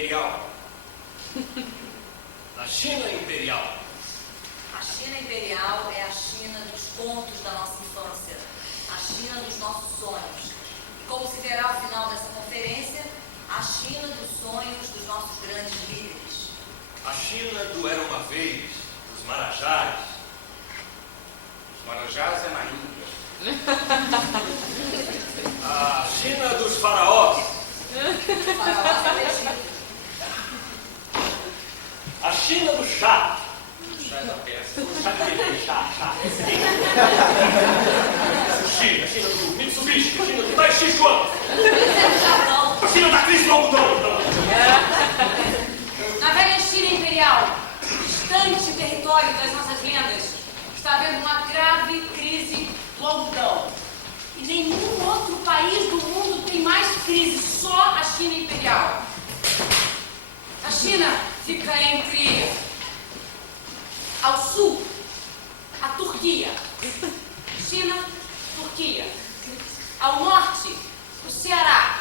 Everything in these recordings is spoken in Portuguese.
imperial. A China imperial. A China imperial é a China dos contos da nossa infância, a China dos nossos sonhos. E como se verá ao final dessa conferência, a China dos sonhos dos nossos grandes líderes. A China do Era uma Vez, dos Marajás. Os Marajás é na Índia. A China dos Faraós. Faraós é o Egito. A China do chá. Chá da peça. Chá de bebê, chá. A China do Mitsubishi, a China do Tai Chi Chuan. A China da crise do algodão. Na velha China imperial, distante território das nossas lendas, está havendo uma grave crise do algodão. E nenhum outro país do mundo tem mais crise, só a China imperial. A China fica entre, ao sul, a Turquia. China, Turquia. Ao norte, o Ceará.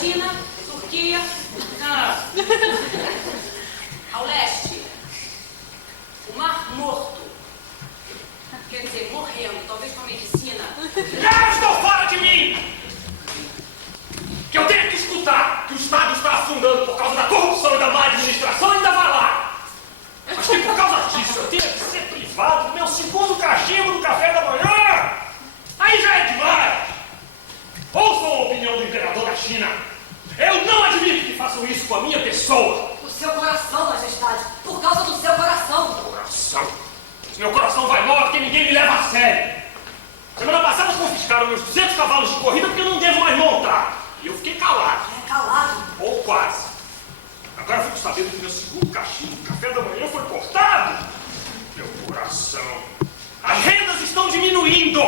China, Turquia, ao leste, o Mar Morto. Quer dizer, morrendo, talvez com a medicina. Estou fora de mim! Que eu tenho que escutar que o Estado está afundando por causa da corrupção e da má administração ainda vai lá. Mas que por causa disso eu tenho que ser privado do meu segundo cachimbo do café da manhã. Aí já é demais. Ouçam a opinião do imperador da China. Eu não admito que façam isso com a minha pessoa. O seu coração, majestade, por causa do seu coração. Coração? Se meu coração vai mal é porque ninguém me leva a sério. Semana passada confiscaram meus 200 cavalos de corrida porque eu não devo mais montar. E eu fiquei calado. É calado. Ou quase. Agora eu fico sabendo que meu segundo cachimbo do café da manhã foi cortado. Meu coração. As rendas estão diminuindo.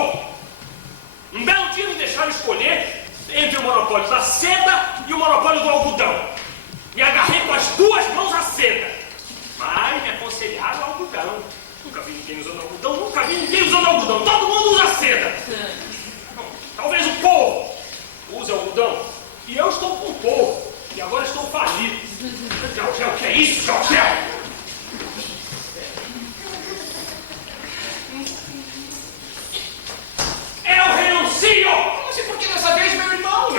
Um belo dia me deixaram escolher entre o monopólio da seda e o monopólio do algodão. Me agarrei com as duas mãos à seda. Mas me aconselharam ao algodão. Nunca vi ninguém usando algodão, nunca vi ninguém usando algodão. Todo mundo usa seda. Talvez o povo use algodão. E eu estou com o povo. E agora estou falido. O que é isso, Gel? Eu renuncio! Mas e por que dessa vez, meu irmão?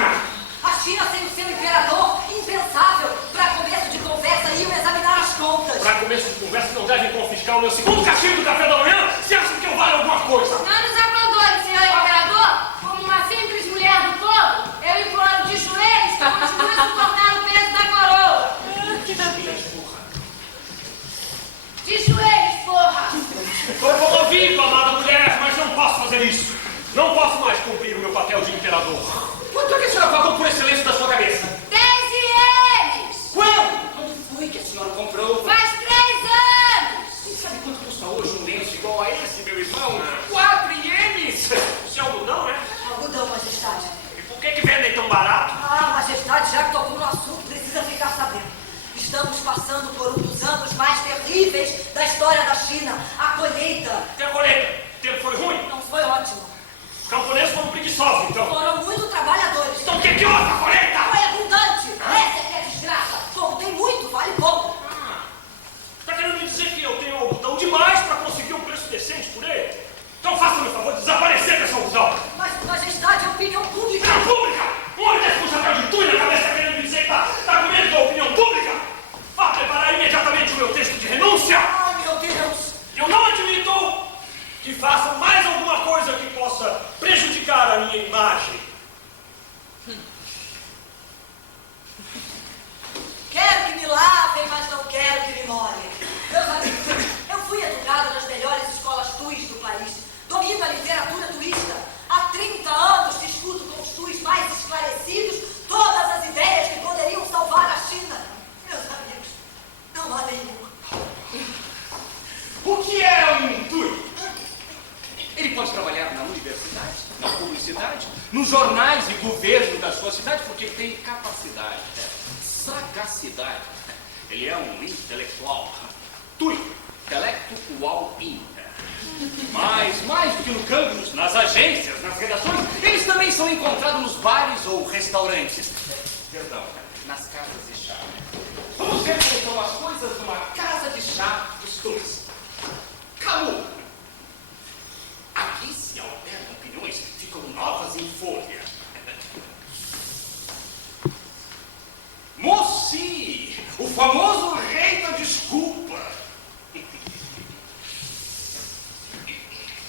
A China sem o seu imperador, impensável. Para começo de conversa, iam examinar as contas. Para começo de conversa, não devem confiscar o meu segundo cachimbo do café da manhã se acham que eu valho alguma coisa. Não nos abandone, senhor imperador. Como uma simples mulher do povo, eu imploro de joelhos que continue suportando o peso da coroa. Que joelhos, porra. De joelhos, porra. Foi comovido, amada mulher, mas não posso fazer isso. Não posso mais cumprir o meu papel de imperador. Quanto é que a senhora pagou por esse lenço da sua cabeça? 10 ienes. Quando? Quando foi que a senhora comprou? Faz 3 anos. E sabe quanto custa hoje um lenço igual a esse, meu irmão? 4 ienes! Isso é algodão, né? Algodão, majestade. E por que vendem tão barato? Ah, majestade, já que tocou no assunto, precisa ficar sabendo. Estamos passando por um dos anos mais terríveis da história da China. A colheita. E a colheita? O tempo foi ruim? Não foi ótimo. Os camponeses foram preguiçosos, então. Foram muito trabalhadores. Então o que houve na colheita? Foi abundante. Essa é que é a desgraça. Como tem muito, vale pouco. Está querendo me dizer que eu tenho algodão demais para conseguir um preço decente por ele? Então faça-me o favor de desaparecer desse algodão. Mas, majestade, a opinião pública. Opinião pública? Um homem desse com chapéu de tui na cabeça está querendo me dizer que está com medo da opinião pública? Vá preparar imediatamente o meu texto de renúncia. Ai, meu Deus. Eu não admito que façam mais alguma coisa que possa prejudicar a minha imagem. Quero que me lavem, mas não quero que me molhem. Meus amigos, eu fui educada nas melhores escolas tuis do país. Domino a literatura tuísta. Há 30 anos discuto com os tuis mais esclarecidos todas as ideias que poderiam salvar a China. Meus amigos, não há nenhum. O que é um tui? Ele pode trabalhar na universidade, na publicidade, nos jornais e governo da sua cidade, porque ele tem capacidade, sagacidade. Ele é um intelectual. Tui, intelectual in. Mas, mais do que no campus, nas agências, nas redações, eles também são encontrados nos bares ou restaurantes. Perdão, nas casas de chá. ver como estão as coisas numa casa de chá dos Tunes. Camu! Aqui se alternam opiniões, ficam novas em folha. Moci, o famoso rei da desculpa.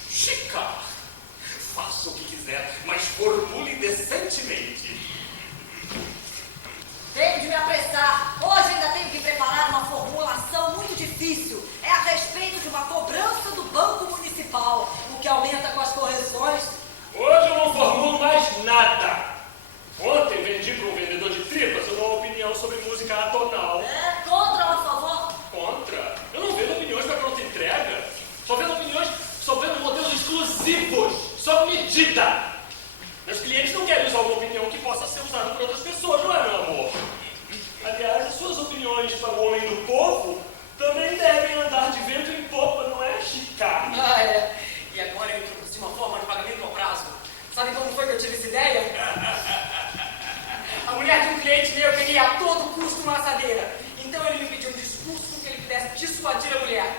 Chica, faça o que quiser, mas formule decentemente. Tenho de me apressar. Hoje ainda tenho que preparar uma formulação muito difícil. É a respeito de uma cobrança do Banco Municipal, o que aumenta com as correções. Hoje eu não formulo mais nada. Ontem vendi para um vendedor de tripas uma opinião sobre música atonal. É contra ou a favor? Contra. Eu não vendo opiniões para pronta entrega. Só vendo modelos exclusivos, sob medida. Meus clientes não querem usar uma opinião que possa ser usada por outras pessoas, não é, meu amor? Aliás, as suas opiniões para o homem do povo também devem andar de vento em popa, não é, Chica? Ah, é. E agora eu introduzi uma forma de pagamento ao prazo. Sabe como foi que eu tive essa ideia? A mulher de um cliente meu queria a todo custo uma assadeira. Então ele me pediu um discurso com que ele pudesse dissuadir a mulher.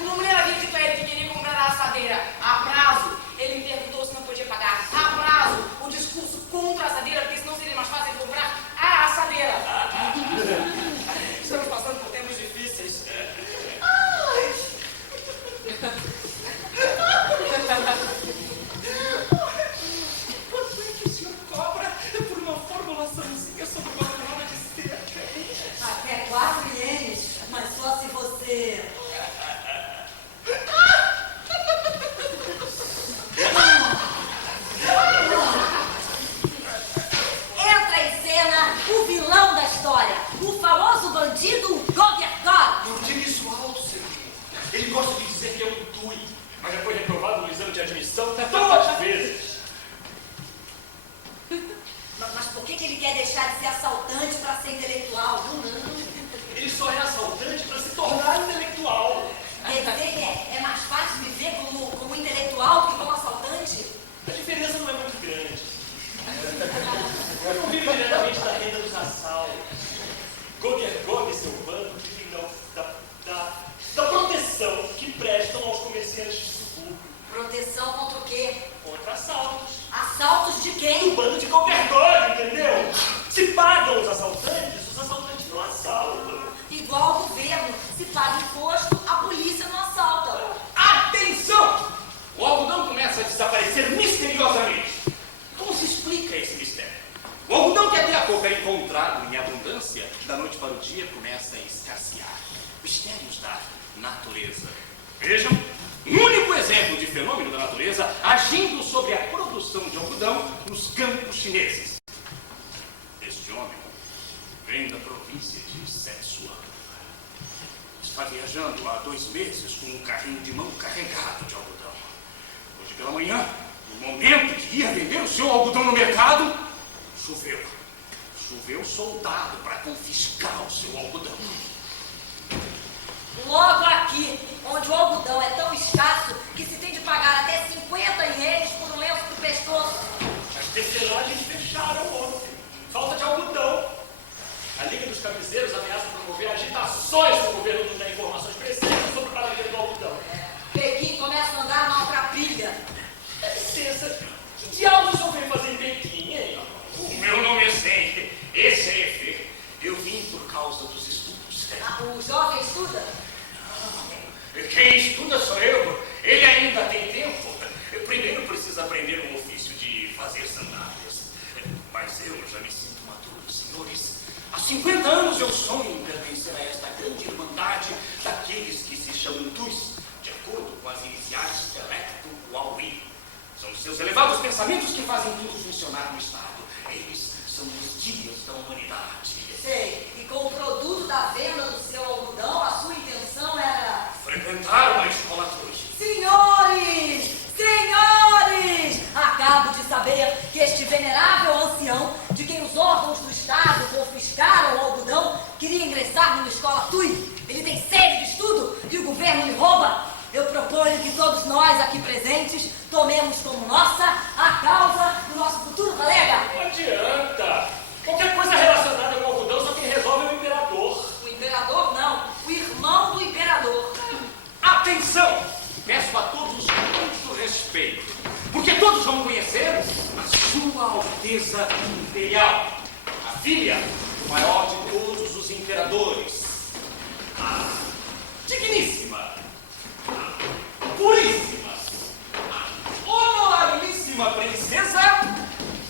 Uma mulher havia dito a ele que queria comprar a assadeira a prazo. Ele me perguntou se não podia pagar a prazo o discurso contra a assadeira, porque senão seria mais fácil comprar a assadeira. Estamos passando por tempos difíceis. Quanto é que o senhor cobra por uma formulaçãozinha sobre uma camada de cera? Até 4 ienes, mas só se você... Entra em cena o vilão da história, o famoso bandido Gogergor. Não tire isso alto, senhor. Ele gosta de dizer que é um tui. Mas já foi reprovado no exame de admissão 2 vezes. Mas por que ele quer deixar de ser assaltante para ser intelectual? Ele só é assaltante para se tornar intelectual. Quer dizer, é mais fácil viver como intelectual que como assaltante? A diferença não é muito grande. Eu não vivo diretamente da renda dos assaltos. Gogergog e seu bando vivem da proteção que prestam aos comerciantes de subúrbio. Proteção contra o quê? Contra assaltos. Assaltos de Do quem? bando de Gogergog, entendeu? Se pagam os assaltantes não assaltam. Igual ao governo. Se paga imposto, a polícia não assalta. Atenção! O algodão começa a desaparecer misteriosamente. Como se explica esse mistério? O algodão que até há pouco era encontrado em abundância, da noite para o dia começa a escassear. Mistérios da natureza. Vejam, um único exemplo de fenômeno da natureza agindo sobre a produção de algodão nos campos chineses. Este homem vem da província de Setsuan. Está viajando há 2 meses com um carrinho de mão carregado de algodão. Hoje pela manhã, no momento que ia vender o seu algodão no mercado, choveu. Choveu soldado para confiscar o seu algodão. Logo aqui, onde o algodão é tão escasso que se tem de pagar até 50 ienes por um lenço do pescoço. As tecelagens fecharam ontem. Falta de algodão. A Liga dos Cabeceiros ameaça promover agitações se o governo não der informações precisas sobre o pagamento do algodão. Pequim começa a andar na outra pilha. Dá licença, que diabos o senhor veio fazer em Pequim, hein? O meu nome é Zen. Esse é Efe. Eu vim por causa dos estudos. O jovem estuda? Quem estuda sou eu. Ele ainda tem tempo. Primeiro precisa aprender um ofício de fazer sandálias. Mas eu já me sinto maduro, senhores. Há 50 anos eu sonho em pertencer a esta grande irmandade daqueles que se chamam Tuis, de acordo com as iniciais Telecto Huawei. São os seus elevados pensamentos que fazem tudo funcionar no Estado. Eles são os dias da humanidade. Sei. E com o produto da venda do seu algodão, a sua intenção era... Frequentar uma escola Tuis. Senhores! Senhores! Acabo de saber que este venerável ancião, de quem os órgãos do Estado confiscaram o algodão, queria ingressar numa escola Tui. Ele tem sede de estudo e o governo lhe rouba. Eu proponho que todos nós aqui presentes tomemos como nossa a causa do nosso futuro colega. Não adianta. Qualquer coisa relacionada com o algodão só quem resolve é o imperador. respeito, porque todos vão conhecer a Sua Alteza Imperial, a filha do maior de todos os imperadores, a digníssima, a puríssima, a honorabilíssima princesa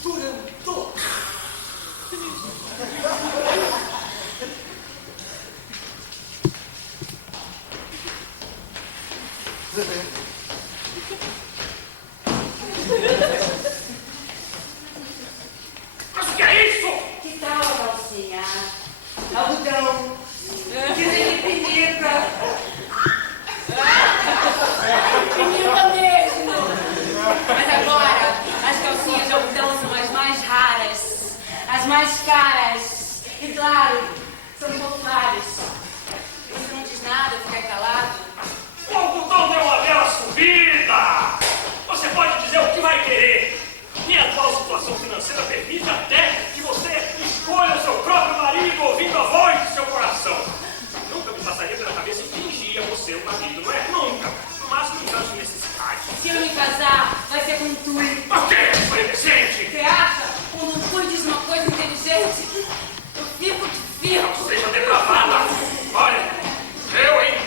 Durandot. Mas o que é isso? Que tal a calcinha? Algodão. Que pimenta. Pimenta mesmo. Mas agora, as calcinhas de algodão são as mais raras, as mais caras. E claro, são populares. Você não diz nada, fica calado. O algodão deu uma bela subida! Você pode dizer o que vai querer. Minha atual situação financeira permite até que você escolha o seu próprio marido ouvindo a voz do seu coração. Nunca me passaria pela cabeça e fingir a você um marido, não é? Nunca. No máximo em caso de necessidade. Se eu me casar, vai ser com o Tui. Mas o quê? Foi decente? Você acha? Quando o Tui diz uma coisa inteligente, eu fico que fico. Não seja depravada. Olha, eu, hein?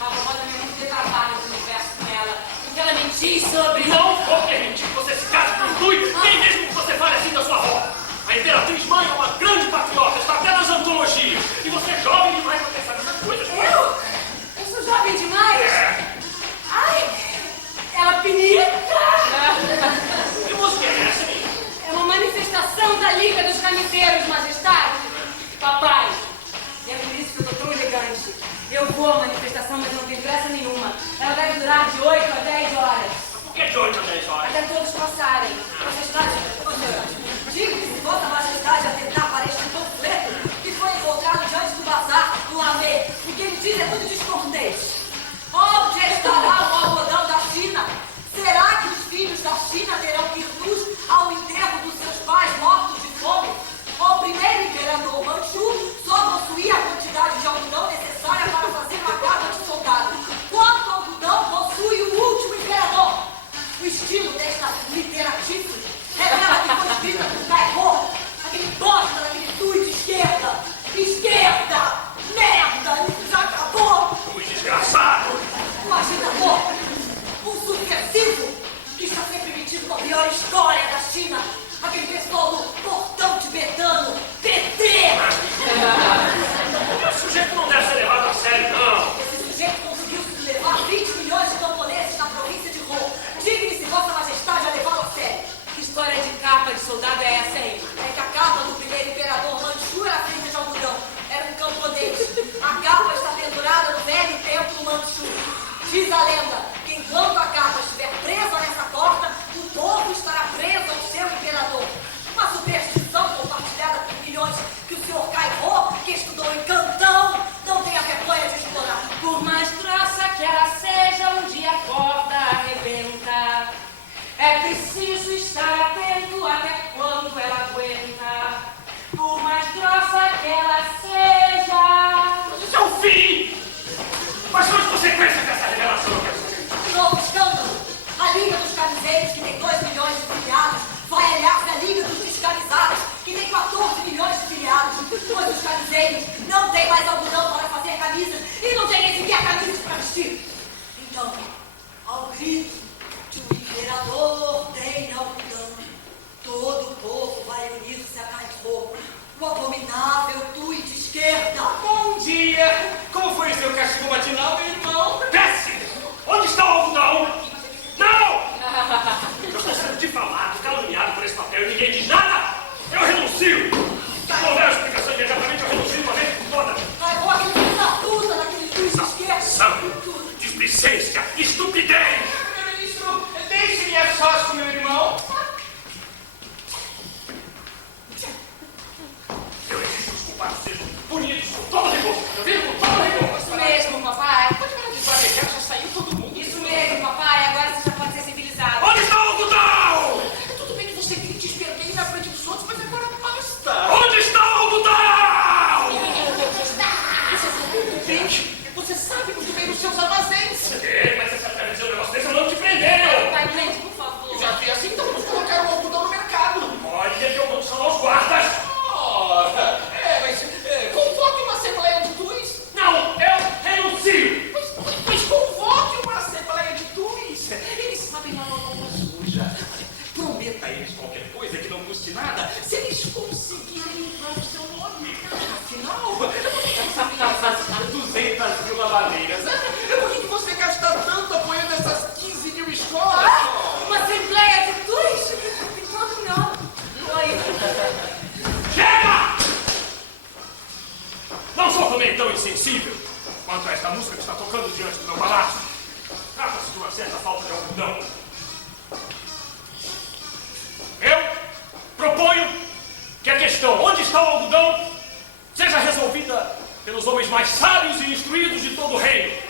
A vovó também é muito depravada no universo com ela. Porque ela mentiu sobre... Não vou permitir que você se case com o Tui, nem mesmo que você fale assim da sua avó. A Imperatriz Mãe é uma grande patriota, está até nas antologias. E você é jovem demais para pensar nessas coisas. Eu sou jovem demais? É. Ai, ela pinita! Que música é essa, menina? É uma manifestação da Liga dos Carniceiros, Majestade. Papai, e é por isso que eu tô tão elegante. Eu vou à manifestação, mas não tenho pressa nenhuma. Ela deve durar de 8 a 10 horas. Por que de 8 a 10 horas? Até todos passarem. Majestade, diga-se Vossa Majestade atentar para este panfleto que foi encontrado diante do bazar no Lamé. O que ele diz é tudo descontente. Onde estará o algodão da China? Será que os filhos da China terão que ir nus ao enterro dos seus pais mortos de fome? O primeiro imperador Manchu só possuía a quantidade de algodão necessária para fazer uma carga de soldado. Quanto algodão possui o último imperador? O estilo desta literatícia revela que foi escrita por Cairô, aquele bosta daquele Tui de esquerda. Esquerda! Merda! Isso já acabou! Tui desgraçado! Um agitador! Um subversivo! Que está sempre metido com a pior história da China! Aquele pessoal do portão tibetano! PT! O sujeito não deve ser levado a sério, não. Esse sujeito conseguiu levar 20 milhões de camponeses na província de Rô. Digne-se Vossa Majestade a levá-lo a sério. Que história de capa de soldado é essa aí? É que a capa do primeiro imperador Manchu era feita de algodão. Era um camponês. A capa está pendurada no velho templo Manchu. Diz a lenda que enquanto a capa estiver presa nessa porta, o povo estará preso ao seu imperador. Uma superstição compartilhada por milhões que o senhor Cairô, que estudou em Cantão, não tem a vergonha de explorar. Por mais grossa que ela seja, um dia a corda arrebenta. É preciso estar atento até quando ela aguenta. Por mais grossa que ela seja. Mas isso é um fim! Quais são as consequências dessa revelação? Novo escândalo. A Liga dos Camiseiros, que tem 2 milhões de filiados, vai aliar-se à Liga dos Descamisados, que tem 14 milhões de filiados. Pois os camiseiros não têm mais algodão para fazer camisas e não têm nem sequer camisas para vestir. Então, ao grito de um imperador tem algodão, todo o povo vai unir-se a Cairô, o abominável Tui de esquerda. Bom dia! Como foi o seu castigo matinal, meu irmão? Desce! Onde está o algodão? Não! Eu estou sendo difamado, caluniado por esse papel e ninguém diz nada! Eu renuncio! Se não houver explicação imediatamente, eu renuncio uma vez por todas! Vai tão insensível quanto a esta música que está tocando diante do meu palácio. Trata-se de uma certa falta de algodão. Eu proponho que a questão onde está o algodão seja resolvida pelos homens mais sábios e instruídos de todo o reino.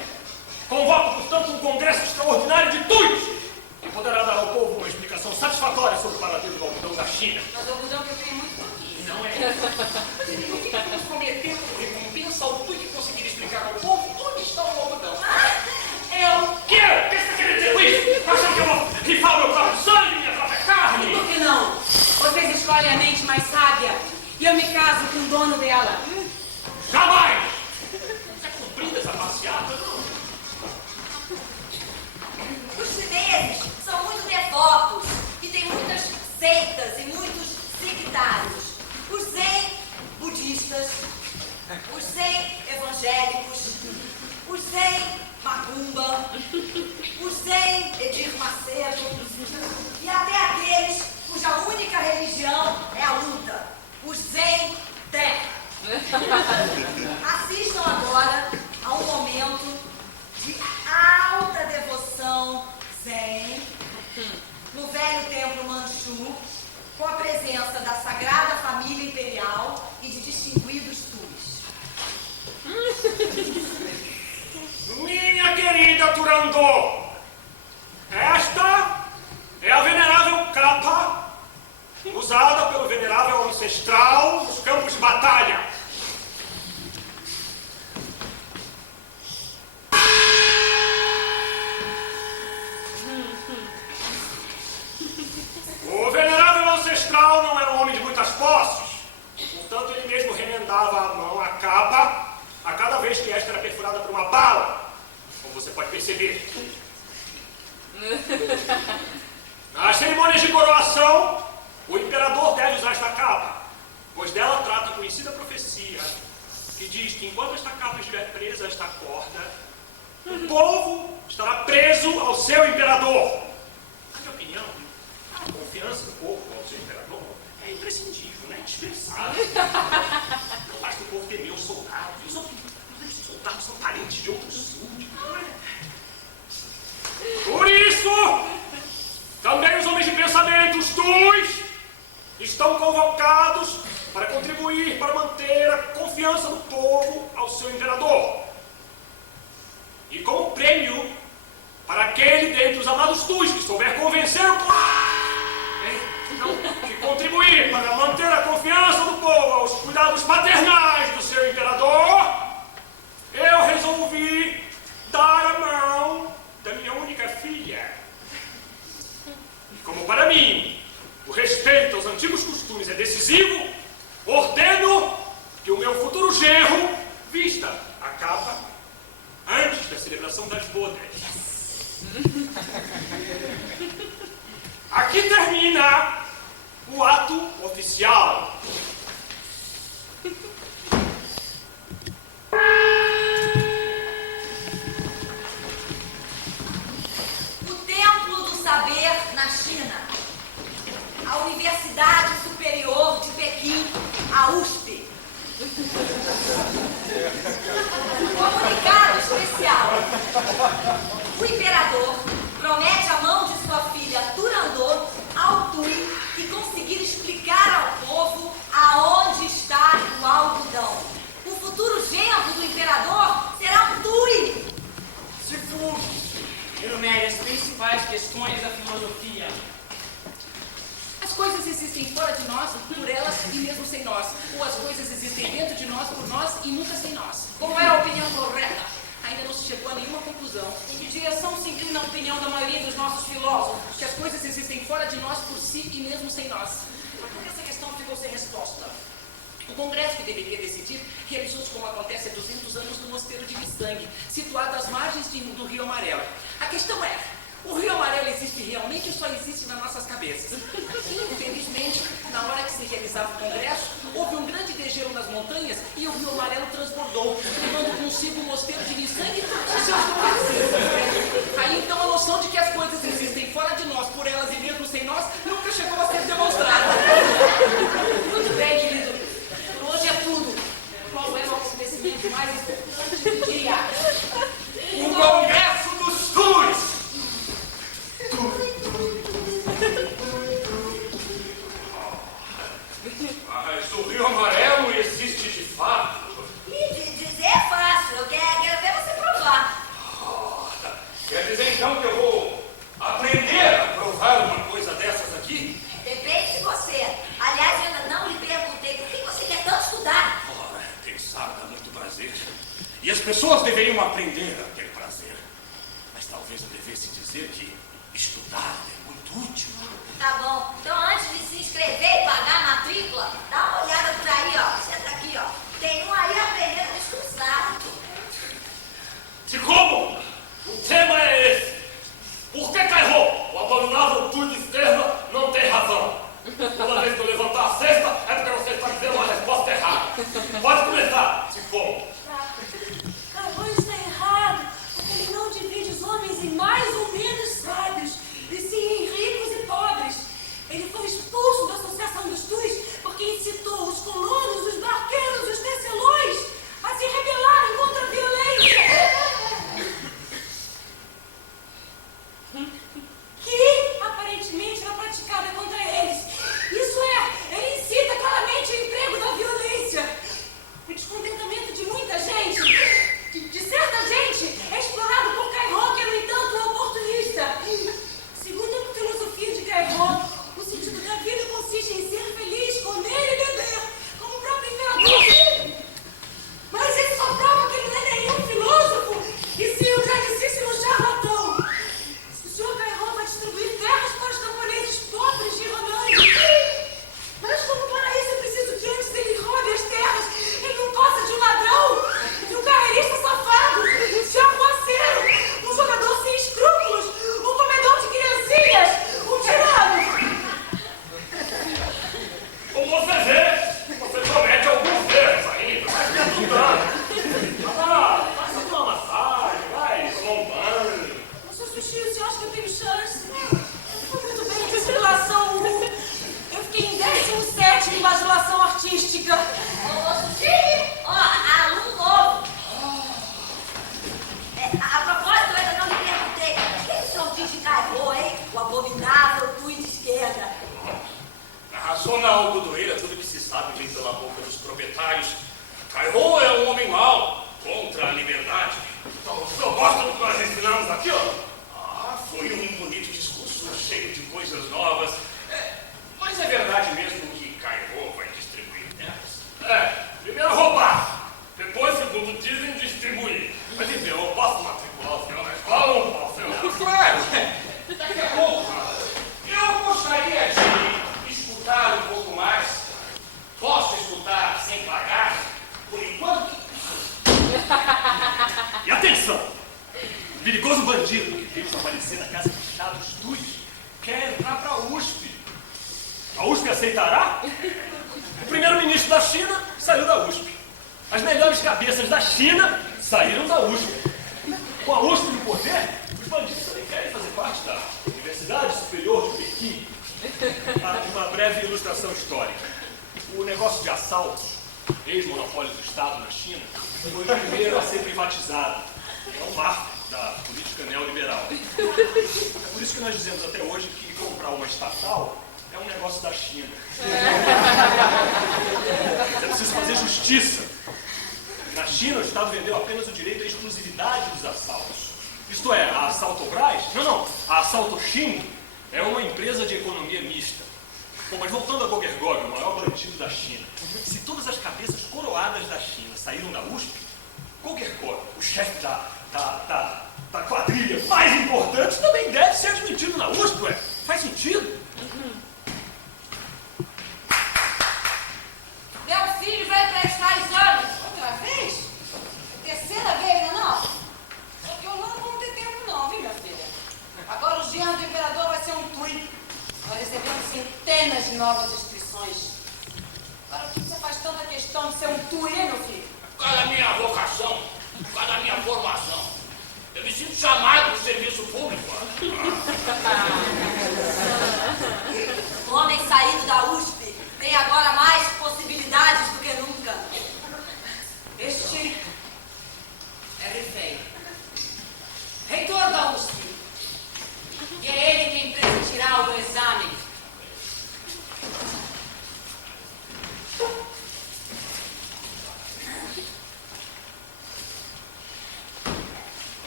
Convoco, portanto, um congresso extraordinário de tuios que poderá dar ao povo uma explicação satisfatória sobre o paradeiro do algodão da China. Mas o algodão que eu tenho muito pouquinho. Não é? Estamos prometendo recompensa ao tui que conseguir explicar ao povo onde está o algodão. O que é? O que você está querendo dizer com isso? Achando que eu vou rifar o meu próprio sangue, minha própria carne? Por que não? Vocês escolhem a mente mais sábia e eu me caso com o dono dela. Jamais! Você é cumprida essa passeata, não? Os chineses são muito devotos e têm muitas seitas e muitos sectários. Os zen budistas, os zen evangélicos, os zen macumba, os zen Edir Macedo e até aqueles cuja única religião é a luta, os zen terra. Assistam agora a um momento de alta devoção zen no velho templo Manchu, com a presença da Sagrada Família Imperial e de distinguidos tuis. Minha querida Turandot, esta é a venerável capa usada pelo venerável ancestral nos campos de batalha. O venerável ancestral não era um homem de muitas posses, portanto ele mesmo remendava a mão, a capa, a cada vez que esta era perfurada por uma bala, como você pode perceber. Nas cerimônias de coroação, o imperador deve usar esta capa, pois dela trata a conhecida profecia, que diz que enquanto esta capa estiver presa a esta corda, o povo estará preso ao seu imperador. Na minha opinião, a confiança do povo ao seu imperador é imprescindível, né? Indispensável. Não basta o povo temer os soldados, e os soldados são parentes de outros súditos, não é? Por isso, também os homens de pensamento, os tuis, estão convocados para contribuir para manter a confiança do povo ao seu imperador. E como prêmio para aquele dentre os amados tuis que souber convencer o povo, e contribuir para manter a confiança do povo aos cuidados paternais do seu imperador, eu resolvi dar a mão da minha única filha. E como para mim o respeito aos antigos costumes é decisivo, ordeno que o meu futuro genro vista a capa antes da celebração das bodas. Aqui termina o ato oficial. O Templo do Saber na China, a Universidade Superior de Pequim, a USP. Comunicado especial. O imperador promete a mão de sua filha Turandot ao Tui que conseguir explicar ao povo aonde está o algodão. O futuro genro do imperador será um Tui. Se tu enumere as principais questões da filosofia. As coisas existem fora de nós, por elas e mesmo sem nós. Ou as coisas existem dentro de nós, por nós e nunca sem nós. Como é a opinião correta? Ainda não se chegou a nenhuma conclusão. Em que direção se inclina a opinião da maioria dos nossos filósofos? Que as coisas existem fora de nós, por si e mesmo sem nós. Por que essa questão ficou sem resposta? O congresso que deveria decidir realizou-se como acontece há 200 anos no mosteiro de Missangue, situado às margens do Rio Amarelo. A questão é, o Rio Amarelo existe realmente ou só existe nas nossas cabeças? Infelizmente, na hora que se realizava o congresso, houve um grande degelo nas montanhas e o Rio Amarelo transbordou, levando consigo o mosteiro de Missangue e seus conhecidos. Aí então a noção de que as coisas existem fora de nós, por elas e mesmo sem nós, nunca chegou a ser demonstrada. Muito bem, querido. Hoje é tudo. Qual é o acontecimento mais aprender a provar uma coisa dessas aqui? Depende de você. Aliás, eu ainda não lhe perguntei por que você quer tanto estudar. Ora, pensar dá muito prazer. E as pessoas deveriam aprender a ter prazer. Mas talvez eu devesse dizer que estudar é muito útil. Tá bom. Então, antes de se inscrever e pagar a matrícula, dá uma olhada por aí, ó. Senta aqui, ó. Tem um aí aprendendo a discursar. De como? O tema é esse. Por que Cairo, o abominável tudo de esquerda, não tem razão? Toda vez que eu levantar a cesta, é porque você está dizendo uma resposta errada. Pode começar, de como? Cairo está errado, porque ele não divide os homens em mais ou menos sábios, e sim em ricos e pobres. Ele foi expulso da Associação dos Tuis porque incitou os colonos, os barqueiros, os tecelões a se rebelarem contra a violência. Que aparentemente era praticada contra eles. Isso é, ele incita claramente o emprego da violência. O descontentamento de muita gente, de certa gente, é explorado por Cairo, que é, no entanto, um oportunista. Segundo a filosofia de Cairo, o sentido da vida consiste em ser feliz, comer e beber, como o próprio imperador. Mas ele só prova que ele não é nenhum filósofo, e sim um grandíssimo charlatão. O senhor Cairo vai distribuir terras para os camponeses pobres de Ronan. Mas como para isso é preciso que antes ele roube as terras, ele não possa de um ladrão, de um carreirista safado, de um arruaceiro, um jogador sem escrúpulos, um comedor de criancinhas, um tirano. Como você vê, você comete alguns erros ainda, mas está estudando. Faça uma massagem, vai tomar um banho. Seu Sushi, você acha que eu tenho chance? Muito bem, bajulação 1. Eu fiquei em 17º em bajulação artística. Ô, Sushi, ó, aluno novo. A propósito, eu ainda não lhe perguntei. O que o senhor diz de Cairo, hein? O abominável tudo de esquerda. Na razão algodoeira, tudo que se sabe vem pela boca dos proprietários. Cairo é um homem mau, contra a liberdade. Então, o senhor gosta do que nós ensinamos aqui, ó? Foi um bonito discurso, cheio de coisas novas. Mas é verdade mesmo que Cairo vai distribuir terras? Primeiro roubar, depois, segundo dizem, distribuir. Mas enfim, eu posso matricular o senhor na escola ou não posso? Claro, daqui a pouco. Eu gostaria de escutar um pouco mais. Posso escutar sem pagar? Por enquanto? E atenção! O perigoso bandido que vimos aparecer na casa de chá dos Tuis quer entrar para a USP. A USP aceitará? O primeiro-ministro da China saiu da USP. As melhores cabeças da China saíram da USP. Com a USP no poder, os bandidos também querem fazer parte da Universidade Superior de Pequim. Uma breve ilustração histórica. O negócio de assaltos, ex-monopólio do Estado na China, foi o primeiro a ser privatizado. É um marco da política neoliberal. É por isso que nós dizemos até hoje que comprar uma estatal é um negócio da China. É preciso fazer justiça. Na China, o Estado vendeu apenas o direito à exclusividade dos assaltos. Isto é, a Assaltobras, a Assaltochim é uma empresa de economia mista. Bom, mas voltando a Gogergov, o maior bandido da China. Se todas as cabeças coroadas da China saíram da USP, Gogergov, o chefe da quadrilha mais importante, também deve ser admitido na USP, ué. Faz sentido? Meu filho vai prestar exame. Outra vez? Terceira vez, ainda não? Só que eu não vou ter tempo não, viu, minha filha? Agora o genro do imperador vai ser um tui. Nós recebemos centenas de novas inscrições. Agora, por que você faz tanta questão de ser um tui, hein, meu filho? Por causa da minha vocação, por causa da minha formação. Eu me sinto chamado para o serviço público. O homem saído da USP tem agora mais possibilidades do que nunca. Este é Rifei, reitor da USP. E é ele quem presidirá o exame.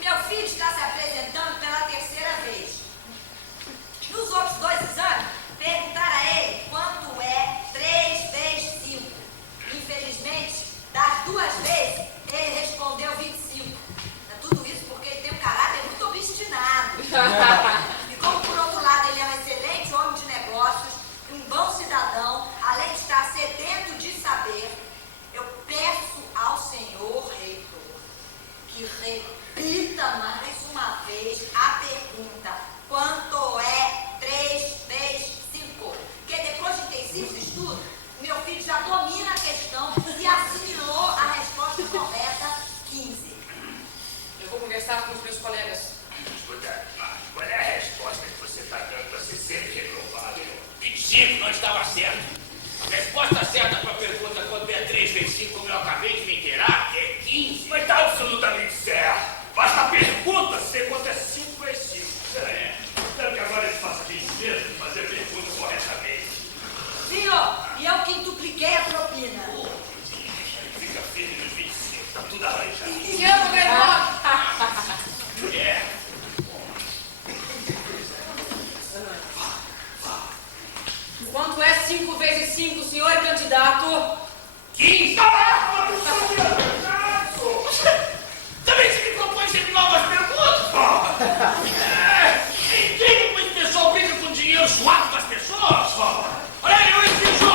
Meu filho está se apresentando pela terceira vez. 5 não estava certo. A resposta certa para a pergunta quanto é 3 vezes 5, como eu acabei de me inteirar, é 15. Mas está absolutamente certo. Basta a pergunta ser quanto é 5 vezes 5. Espero que agora ele faça aqui mesmo fazer a pergunta corretamente. Senhor, e eu quintupliquei a propina. Fica firme nos 25, está tudo arranjado. Senhor governador! É. Quanto é 5 vezes 5, senhor candidato? 15! Também se me propõe sempre novas perguntas? Entende como esse pessoal brinca com dinheiro suado das pessoas? Olha aí, eu exijo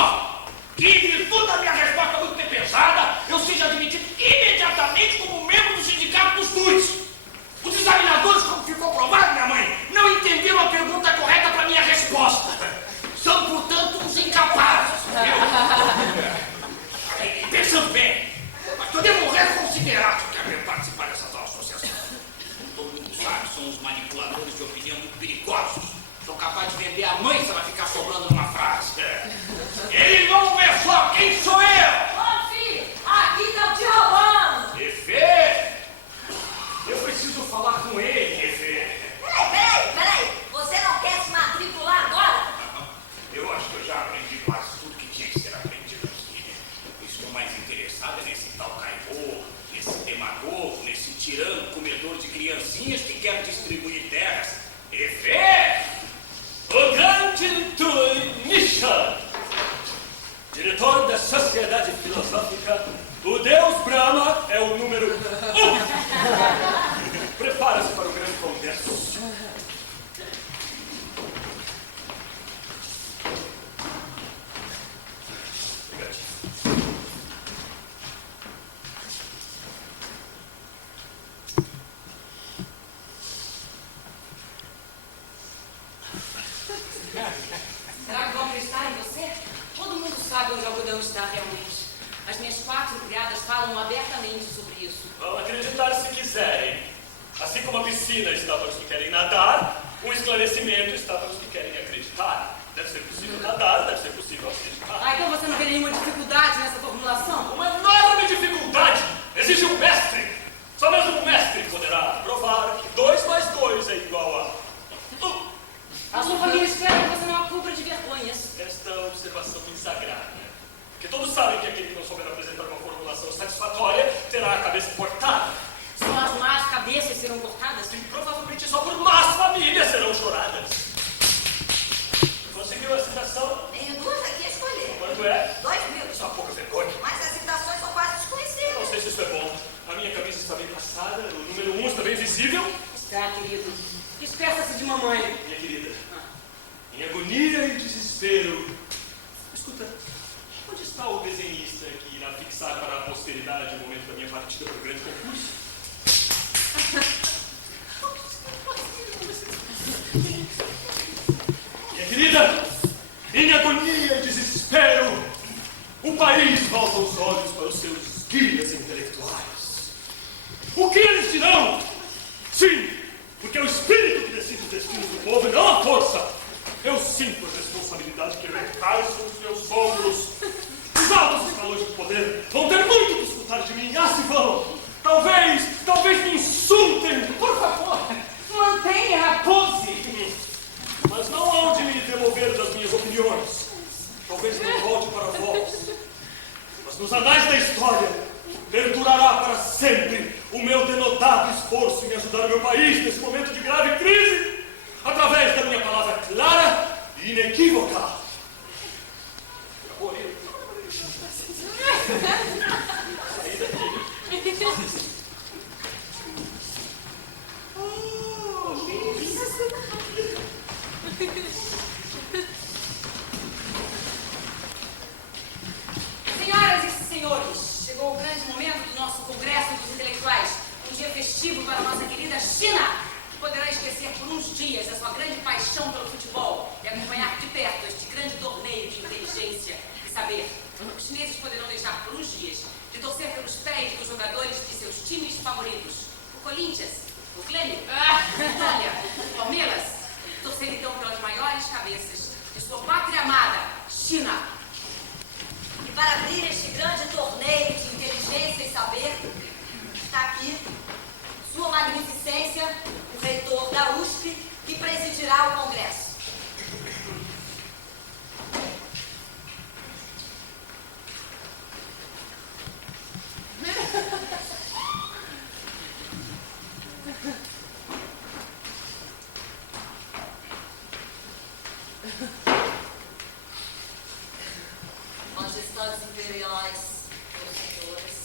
que, em virtude da minha resposta muito bem pensada, eu seja admitido imediatamente como membro do sindicato dos DUIs. Os examinadores, como ficou provado, minha mãe, não entenderam a pergunta correta para minha resposta. São, portanto, uns incapazes. E pensando bem, mas podemos reconsiderar que eu quero participar dessa tal associação. Todo mundo sabe, são uns manipuladores de opinião muito perigosos. São capazes de vender a mãe se ela ficar sobrando numa frase. Eles vão ver só quem sou eu! Ô, filho, aqui estão te roubando. Efê! Eu preciso falar com ele, Efê. Peraí. Você não quer se matricular agora? Eu acho que eu já aprendi quase tudo que tinha que ser aprendido aqui. Eu estou mais interessado nesse tal caibô, nesse demagogo, nesse tirano comedor de criancinhas que quer distribuir terras. Efê! O grande Tuinisha, diretor da Sociedade Filosófica, o Deus Brahma é o número 1. Prepara-se para o grande congresso. Será que vão acreditar em você? Todo mundo sabe onde o algodão está realmente. As minhas 4 criadas falam abertamente sobre isso. Vão acreditar se quiserem. Assim como a piscina está para os que querem nadar, o esclarecimento está para os que querem acreditar. Deve ser possível nadar, deve ser possível acreditar. Ah, então você não vê nenhuma dificuldade nessa formulação? Uma enorme dificuldade exige um mestre. Só mesmo um mestre poderá provar que 2 mais 2 é igual a 1. A sua família espera que você não a cubra de vergonhas. Esta observação me desagrada. Porque todos sabem que aquele que não souber apresentar uma formulação satisfatória terá a cabeça cortada. Só as más cabeças serão cortadas? E provavelmente só por más famílias serão choradas. Conseguiu a citação? Tenho 2 aqui a escolher. Quanto é? 2.000. Isso é uma pouca vergonha. Mas as citações são quase Não desconhecidas. sei se isso é bom. A minha camisa está bem passada, o número 1 está bem visível. Está, querido. Despeça-se de mamãe. Minha querida, em agonia e desespero. Escuta, onde está o desenhista que irá fixar para a posteridade o momento da minha partida para o grande concurso? Minha querida, em agonia e desespero, o país volta os olhos para os seus guias intelectuais. O que eles dirão? Sim, porque é o espírito que decide os destinos do povo e não a força. Eu sinto a responsabilidade que recai sobre os meus ombros. Os altos escalões do poder vão ter muito que escutar de mim. Ah, se vão. Talvez me insultem. Por favor, mantenha a pose. Mas não hão de me demover das minhas opiniões. Talvez não volte para vós. Mas nos anais da história, perdurará para sempre o meu denotado esforço em ajudar o meu país nesse momento de grave crise, através da minha palavra clara e inequívoca. Acabou ali. Saí daqui. Senhoras e senhores, chegou o grande momento do nosso Congresso dos Intelectuais. Um dia festivo para a nossa querida China, que poderá esquecer por uns dias a sua grande paixão pelo futebol e acompanhar de perto este grande torneio de inteligência e saber. Os chineses poderão deixar por uns dias de torcer pelos pés dos jogadores de seus times favoritos. O Corinthians, o Grêmio, Vitória, o Palmeiras. Torcer então pelas maiores cabeças de sua pátria amada, China. E para abrir este grande torneio de inteligência e saber, está aqui Sua Magnificência, o reitor da USP, que presidirá o Congresso. Majestades imperiais, meus senhores,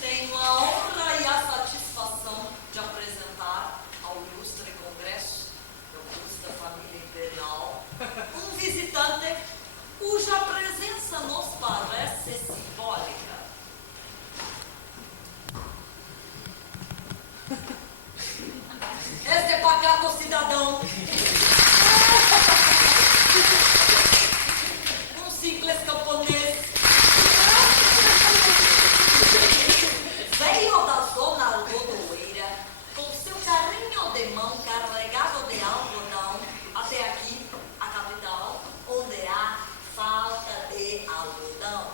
tenho a honra e a satisfação de apresentar ao ilustre Congresso da Augusta Família Imperial um visitante cuja presença nos parece simbólica. Este pacato cidadão, um simples camponês, veio da zona algodoeira com seu carrinho de mão carregado de algodão até aqui, a capital, onde há falta de algodão.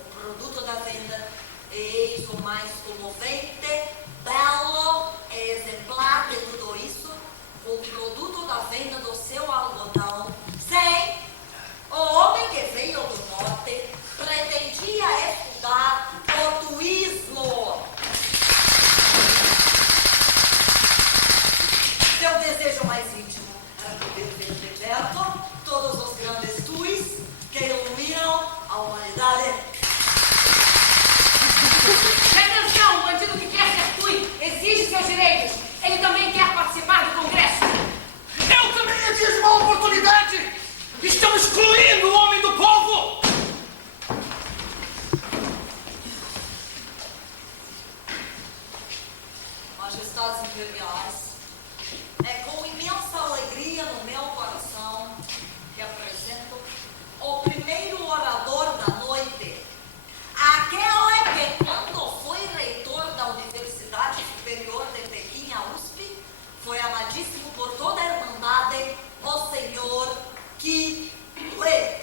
O produto da venda, eis o mais comovente, belo e exemplar de tudo isso, o produto da venda do seu algodão, sem o homem que veio do norte pretendia estudar portuísmo. Seu desejo mais íntimo era poder ver de perto todos os grandes tuis que iluminam a humanidade. Atenção, o bandido que quer ser tui exige seus direitos. Ele também quer participar do Congresso. Eu também exijo uma oportunidade! Estão excluindo o homem do povo! Majestades imperiais, é com imensa alegria no meu coração que apresento o primeiro orador da noite. Aquele que, quando foi reitor da Universidade Superior de Pequim, a USP, foi amadíssimo por toda a Irmandade, o senhor Qi Lê.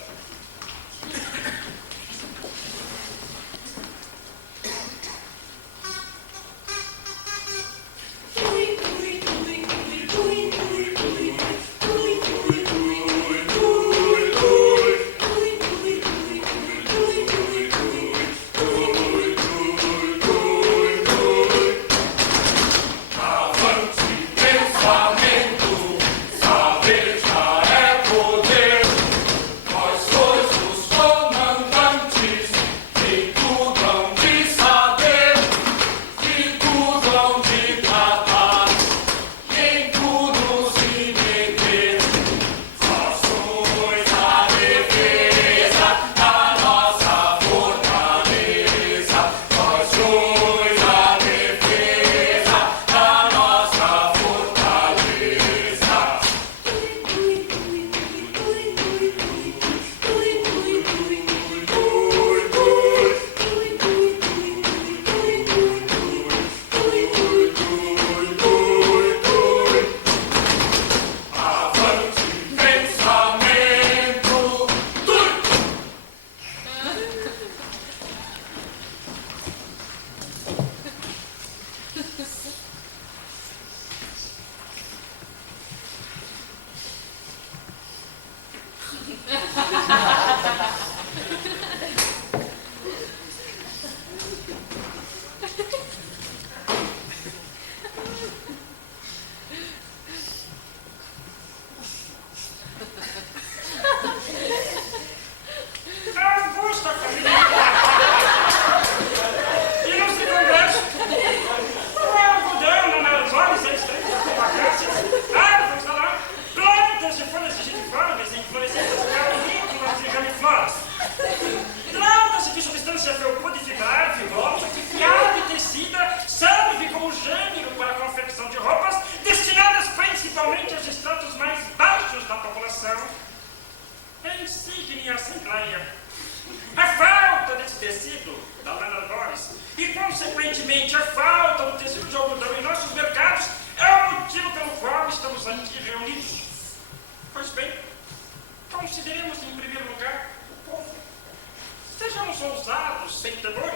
Augusta Família! E nesse congresso, o algodão nas olhos extensas com vacâncias, árvores da lá, plantas de folhas digitiformes em florescências caulículas e ramifloras. Trata-se de substância felpudificada, fibrosa, fiada e tecida, serve como gênero para a confecção de roupas destinadas principalmente aos estratos mais baixos da população. Insigne Assembleia. A falta desse tecido da lã das flores e, consequentemente, a falta do tecido de algodão em nossos mercados é o motivo pelo qual estamos aqui reunidos. Pois bem,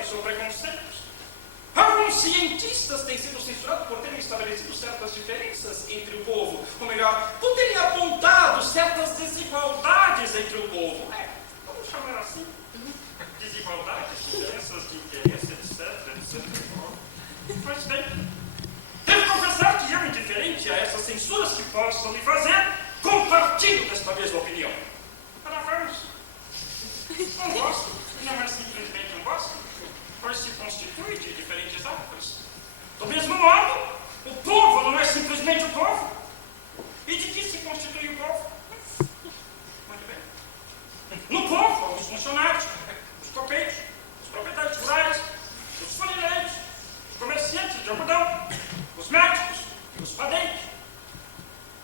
ideologias ou preconceitos. Alguns cientistas têm sido censurados por terem estabelecido certas diferenças entre o povo. Ou melhor, por terem apontado certas desigualdades entre o povo. Vamos chamar assim. Desigualdades, diferenças de interesse, etc. Pois bem, devo confessar que eu, indiferente a essas censuras que possam me fazer, compartilho desta mesma opinião. Ora, vamos. Um bosque não é simplesmente um bosque, pois se constitui de diferentes árvores. Do mesmo modo, o povo não é simplesmente o povo. E de que se constitui o povo? Muito bem. No povo, os funcionários, os copeiros, os proprietários rurais, os funileiros, os comerciantes de algodão, os médicos e os padeiros.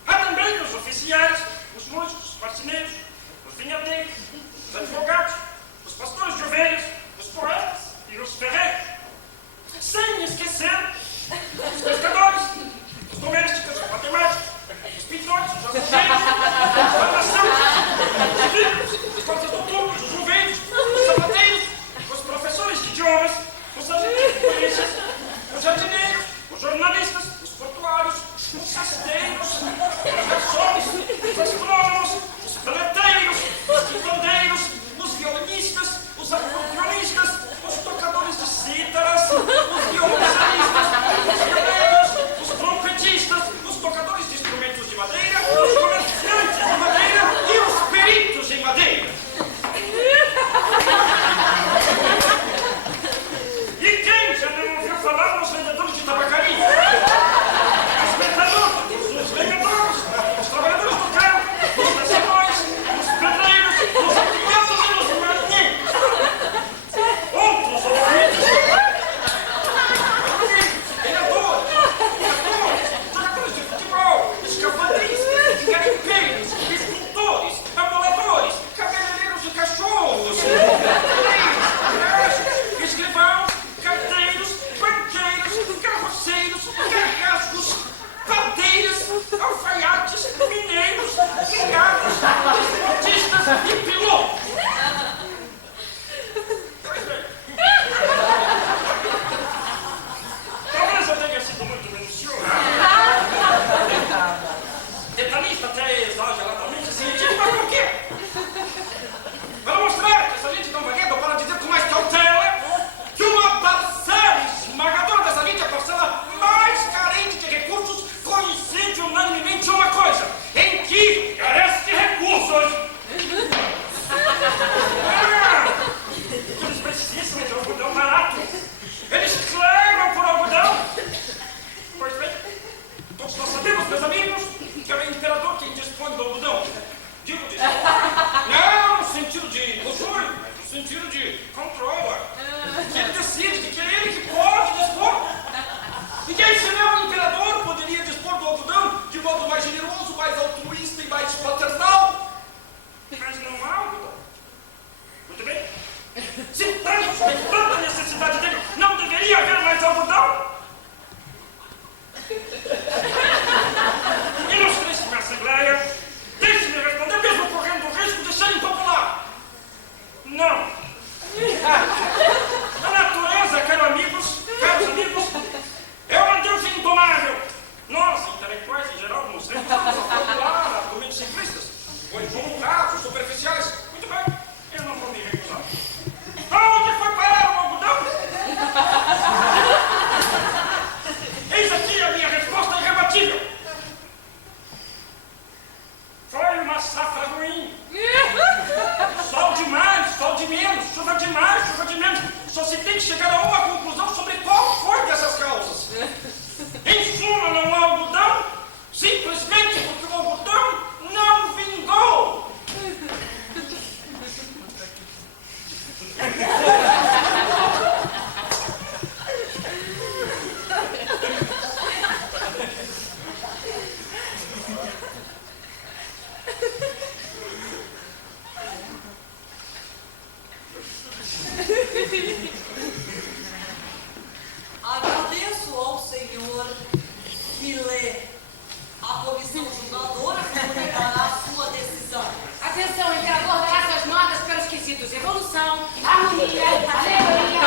Há também os oficiais, os músicos, os faxineiros, os vinhadeiros, os advogados, os pastores de ovelhas, os poetas e os ferreiros. Sem esquecer os pescadores, os domésticos, os matemáticos, os pintores, os açougueiros, os farmacêuticos, os ricos, os porta-doutor, os juveiros, os sapateiros, os professores de idiomas, os agentes de polícias, os jardineiros, os jornalistas, os portuários, os rasteiros, os garçons, os astrônomos, os planeteiros, os quitandeiros, os violinistas, os acordeonistas, os tocadores de cítaras, os violoncelists, os violeiros, os trompetistas, os tocadores de instrumentos de madeira, os comerciantes de madeira e os peritos em madeira. E quem já não ouviu falar nos vendedores de tabacaria? Os mercadores, os vendedores, os trabalhadores do campo, os mercenários, os pedreiros, os arquitetos e os marinheiros. Outros ouvintes, vereadores, jogadores de futebol, escapandristas, garimpeiros, escultores, amoladores, cabeleireiros de cachorros, escrivãos, carteiros, banqueiros, carroceiros, carrascos, padeiras, alfaiates, mineiros, criados, esportistas e pilotos. Talvez eu tenha sido muito minucioso. Detalhista até exageradamente científico, mas por quê? Para mostrar que essa gente não vai ou para dizer com mais cautela que uma parcela esmagadora dessa gente, a parcela mais carente de recursos, coincide unanimemente uma coisa, em que carece de recursos. Eles precisam de algodão barato. Eles clamam por algodão. Pois bem, todos nós sabemos, meus amigos, que é o imperador quem dispõe do algodão. Digo disso. Não no sentido de luxúria, mas no sentido de controla. Que ele decide de que é ele que pode dispor. E quem senão o imperador poderia dispor do algodão de modo mais generoso, mais altruísta e mais paternal? Mas não há algodão. Muito bem. Se tem tanta necessidade dele, não deveria haver mais algodão? Ilustríssima Assembleia, deixe-me responder, mesmo correndo o risco de ser impopular. Não. A natureza, caros amigos, é uma deusa indomável. Nós, intelectuais em geral, nos recusamos a formular argumentos simplistas, ou injuntados, superficiais. Muito bem, eu não vou me recusar. Aonde foi parar o algodão? Eis aqui a minha resposta irrebatível. Foi uma safra ruim. Sol demais, sol de menos, chuva demais, chuva de menos. Só se tem que chegar a uma conclusão sobre qual foi dessas causas. Em suma, não há algodão, simplesmente porque o algodão não vingou. Agradeço ao Senhor que lê. A comissão julgadora comunicará a sua decisão. Atenção, o imperador dará suas notas pelos quesitos evolução, harmonia, alegoria,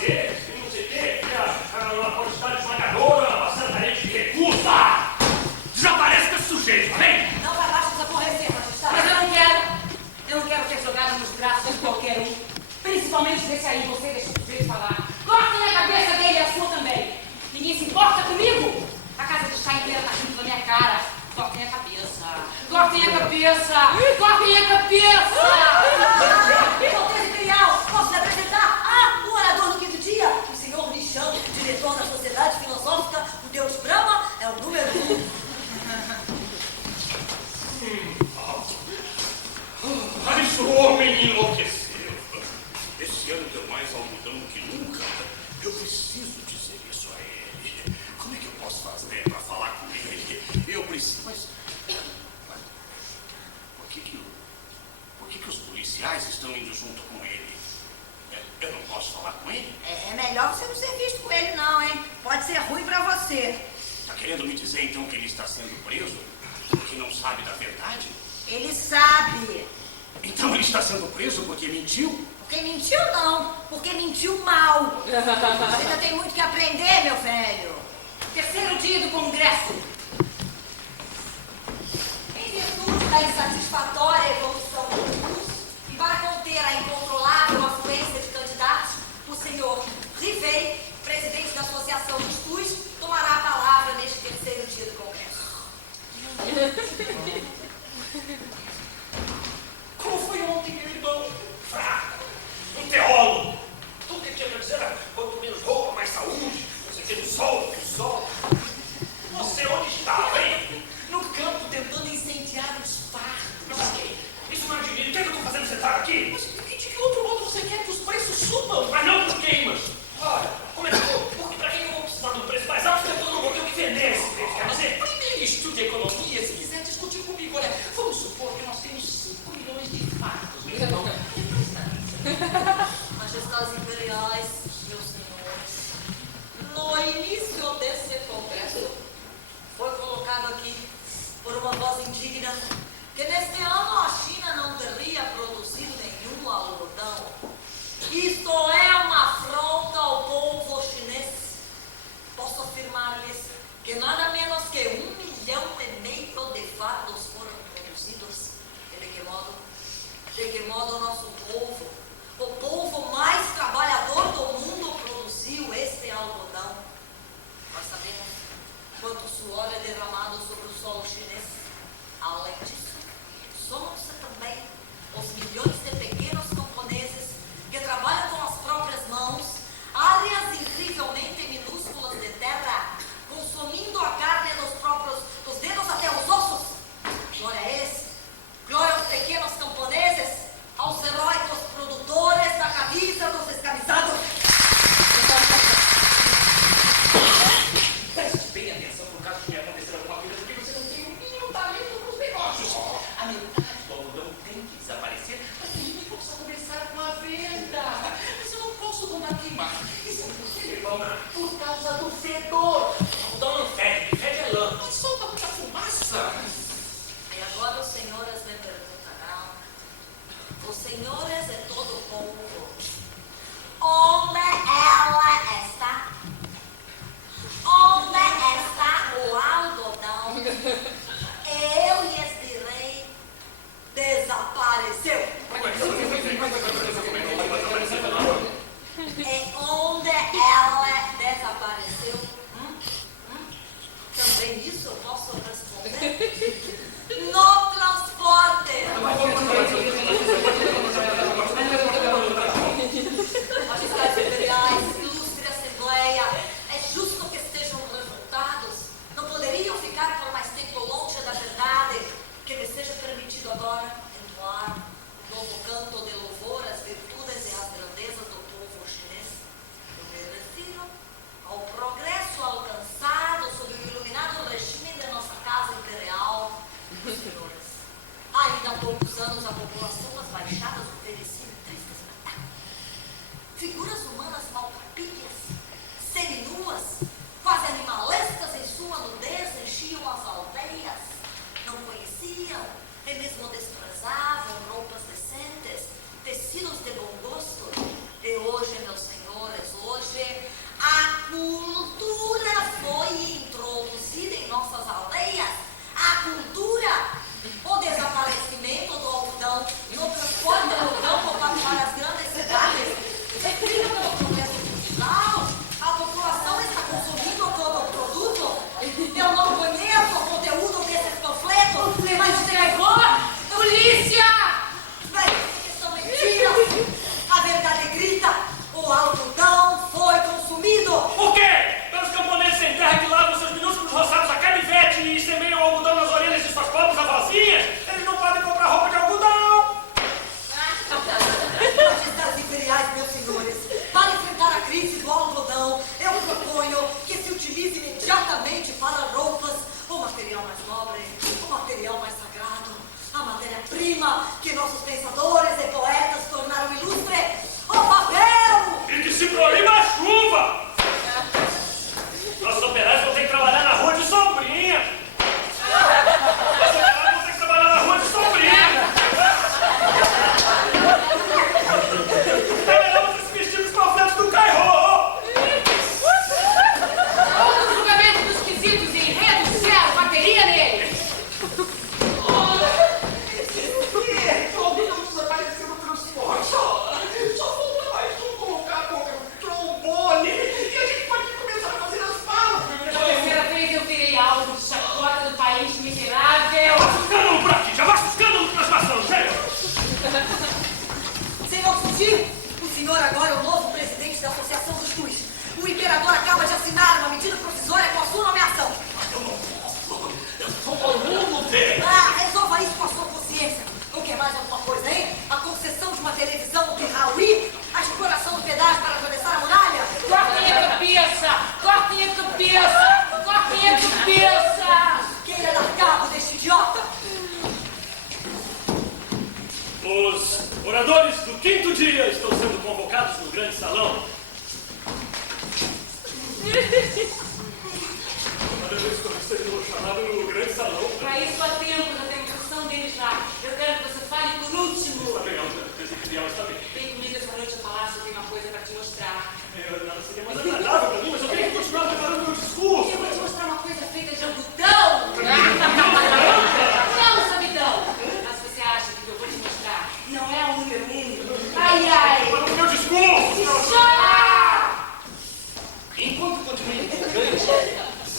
fazer, e não sei o quê, uma quantidade esmagadora, uma santarete de recusa. Desaparece com esse sujeito, tá bem? Não vai mais nos aborrecer, majestade. Mas eu não quero ser jogada nos braços de qualquer um. Principalmente desse aí, você deixa o sujeito falar. Cortem a cabeça dele e a sua também. Ninguém se importa comigo? A casa de chá inteira tá rindo da minha cara. Cortem a cabeça. Cortem a cabeça. Cortem a cabeça. Alteza Imperial, posso lhe apresentar o orador do quinto dia, o senhor Nichão, diretor da Sociedade Filosófica do Deus Brahma, é o número 1. Absurdo, menino enlouqueceu. Esse ano deu mais algodão que nunca. Eu preciso dizer isso a ele. Como é que eu posso fazer para falar com ele? Eu preciso, mas por que os policiais estão indo junto com ele? Eu não posso falar com ele? É melhor você não ser visto com ele não, hein? Pode ser ruim pra você. Está querendo me dizer então que ele está sendo preso porque não sabe da verdade? Ele sabe. Então ele está sendo preso porque mentiu? Porque mentiu não, porque mentiu mal. Você ainda tem muito que aprender, meu velho. Terceiro dia do Congresso. Em virtude da insatisfatória evolução do SUS e para conter a incontrolável afluência de candidatos, o senhor Rivei, presidente da Associação dos SUS, tomará a palavra neste terceiro dia do Congresso. Como foi ontem, meu irmão? Fraco, um teólogo. Tudo que ele tinha para dizer era quanto menos roupa, mais saúde, não sei o que, do sol, do sol. Você onde estava, hein? No campo, tentando incendiar os pardos. Mas isso não é dinheiro. O que é que eu estou fazendo sentado aqui? Mas de que outro modo você quer que os preços subam? Mas não por queimas. Olha, como é que eu vou? Porque para que eu vou precisar de um preço mais alto se eu não vou ter o que vender esse preço? Quer dizer, Primeiro estude economia, se quiser discutir comigo. Olha, vamos supor que nós temos 5 milhões de fardos, meu irmão. Majestades imperiais, meus senhores, no início desse congresso foi colocado aqui por uma voz indigna que neste ano a China não teria produzido nenhum algodão. Isto é uma afronta ao povo chinês. Posso afirmar-lhes que nada menos que 1,5 milhão de fardos foram produzidos. De que modo o nosso povo, o povo mais trabalhador do mundo, produziu este algodão. Nós sabemos quanto suor é derramado sobre o solo chinês. Além disso, somam-se também os milhões de pequenos camponeses que trabalham com as próprias mãos, áreas incrivelmente minúsculas de terra, consumindo a carne dos dedos até os ossos. Glória a eles, glória aos pequenos camponeses, aos heróicos produtores da camisa dos escravizados. Preste bem atenção por caso de acontecer alguma coisa, porque você não tem o mínimo talento para os negócios. A metade do algodão tem que desaparecer para que a gente possa começar com a venda. Mas eu não posso mandar queimar. Isso é por quê, irmão? Por causa do fedor. o algodão não fede, fede é lã. Mas solta muita fumaça. E agora os senhores me perguntarão, os senhores de todo o povo, onde ela está? Onde está o algodão? Eu lhes direi, desapareceu. E onde ela desapareceu? Também isso eu posso responder? No transporte. Por quê? Pelos camponeses sem terra que lavam seus minúsculos roçados a canivete e semeiam algodão nas orelhas de suas pobres avózinhas, eles não podem comprar roupa de algodão. Majestades imperiais, meus senhores, para enfrentar a crise do algodão, eu proponho que se utilize imediatamente para roupas o material mais nobre, o material mais sagrado, a matéria-prima que nossos pensadores e poetas tornaram ilustre, o papel! E que se proíba a chuva! Nossos operários vão ter que trabalhar na rua de sombrinha! Nossos operários vão ter que trabalhar na rua de sombrinha! Trabalhamos esses vestidos panfletos do Cairô! O julgamento dos quesitos em rei do céu bateria nele. Alguém não precisa aparecer no transporte. Só falta mais colocar trombone. E a gente pode começar a fazer as falas. Pela terceira vez eu virei alvo de chacota do país miserável. Escândalo por aqui! Já basta escândalo que nós passamos, velho! Senhor Fuji, o senhor agora é o novo presidente da Associação dos Juízes. O imperador acaba de assinar uma medida provisória com a sua nomeação. Eu não posso! Eu sou aluno dele! Resolva isso com a sua consciência. Não quer mais alguma coisa, hein? A concessão de uma televisão de Raui? A exploração do pedágio para atravessar a muralha? Cortem a cabeça! Cortem a cabeça! Cortem a cabeça! Queira dar cabo deste idiota? Os oradores do quinto dia estão sendo convocados no grande salão. Cada vez que eu recebo chamado no grande salão. Para isso há tempo, já tem instrução deles lá. Eu quero que você fale por último. Está bem, está bem. Vem comigo essa noite ao palácio, eu tenho uma coisa para te mostrar. Nada seria mais agradável para mim, mas eu tenho que continuar preparando meu discurso. Eu vou te mostrar uma coisa feita de algodão. Não, sabidão. Mas você acha que o que eu vou te mostrar não é o número 1? Ai, ai. Para o meu discurso! Enquanto continua empolgante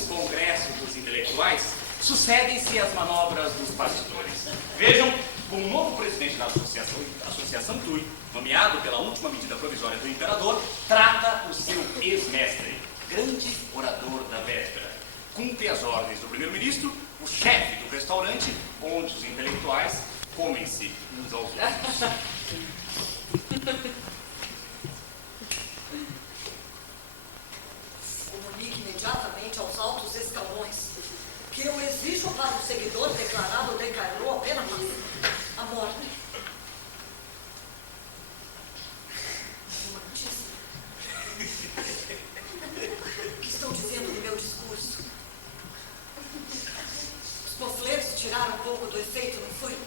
o Congresso dos Intelectuais, sucedem-se as manobras dos bastidores. Vejam, o novo presidente da Associação TUI, nomeado pela última medida provisória do imperador, trata o seu ex-mestre, grande orador da véspera. Cumpre as ordens do primeiro-ministro, o chefe do restaurante, onde os intelectuais comem-se uns aos outros. Comunique imediatamente aos altos escalões que eu exijo para o seguidor declarado de Cairo a pena máxima, a morte. Uma notícia. O que estão dizendo do meu discurso? Os panfletos tiraram um pouco do efeito, não foi?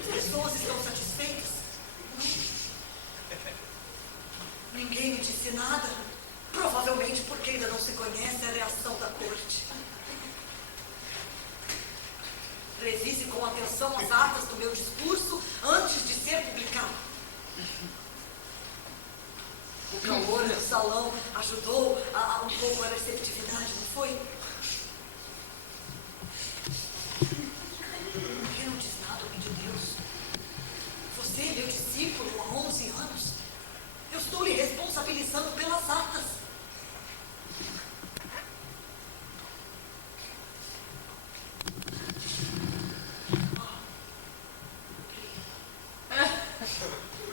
As pessoas estão satisfeitas? Ninguém me disse nada. Provavelmente porque ainda não se conhece a reação da corte. Revise com atenção as atas do meu discurso antes de ser publicado. O calor do salão ajudou um pouco a receptividade, não foi? Por que não diz nada, homem de Deus? Você é meu discípulo há 11 anos. Eu estou lhe responsabilizando pelas atas.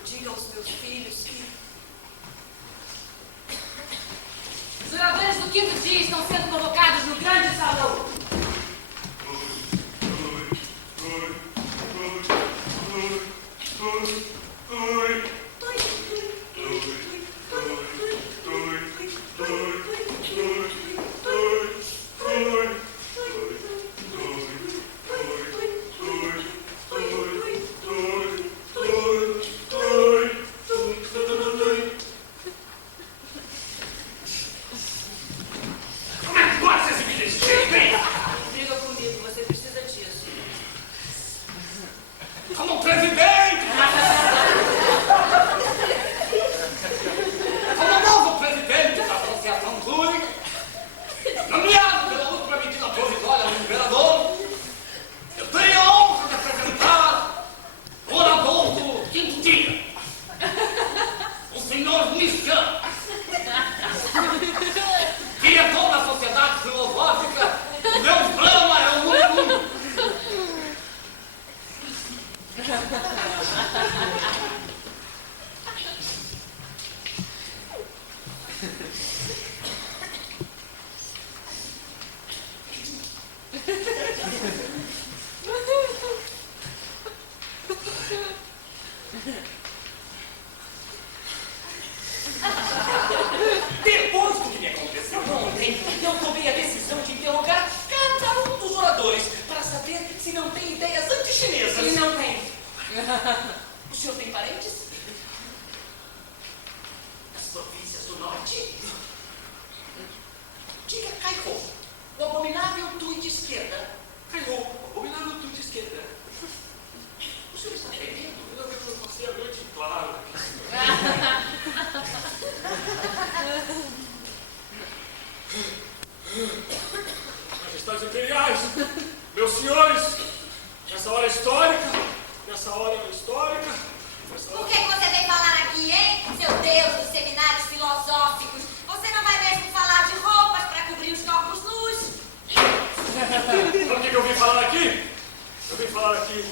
Diga aos meus filhos que Os oradores do quinto dia estão sendo convocados no grande salão. Como é que pode ser esse bilhete? não briga comigo, você precisa disso. Como presidente! quando me chama. Diretor da Sociedade Filosófica, o meu plano é o mundo. Depois do que me aconteceu ontem, eu tomei a decisão de interrogar cada um dos oradores para saber se não tem ideias antichinesas. Ele não tem. O senhor tem parentes? Nas províncias do norte? Diga Caiô, o abominável tui de esquerda. Caiô, o abominável tui de esquerda. O senhor está tremendo? Eu passei a noite em claro. Majestades imperiais, meus senhores, nessa hora histórica, O que você vem falar aqui, hein? Seu Deus dos seminários filosóficos. Você não vai mesmo falar de roupas para cobrir os corpos nus? Sabe o que eu vim falar aqui? Eu vim falar aqui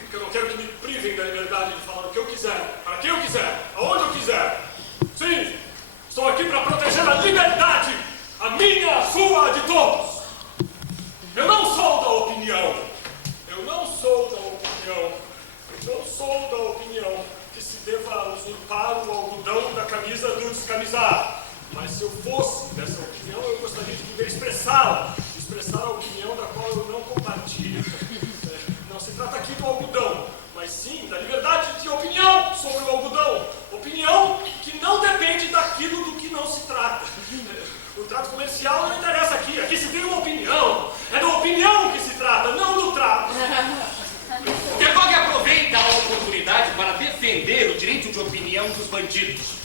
porque eu não quero que me privem da liberdade de falar o que eu quiser, para quem eu quiser, aonde eu quiser. Sim, estou aqui para proteger a liberdade, a minha, a sua, a de todos. Eu não sou da opinião que se deva usurpar o algodão da camisa do descamisado. Mas se eu fosse dessa opinião, eu gostaria de poder expressar a opinião da qual eu não compartilho. Não se trata aqui do algodão, mas sim da liberdade de opinião sobre o algodão. Opinião que não depende daquilo do que não se trata. O trato comercial não interessa aqui. Aqui se tem uma opinião. É da opinião que se trata, não do trato. O Degog aproveita a oportunidade para defender o direito de opinião dos bandidos.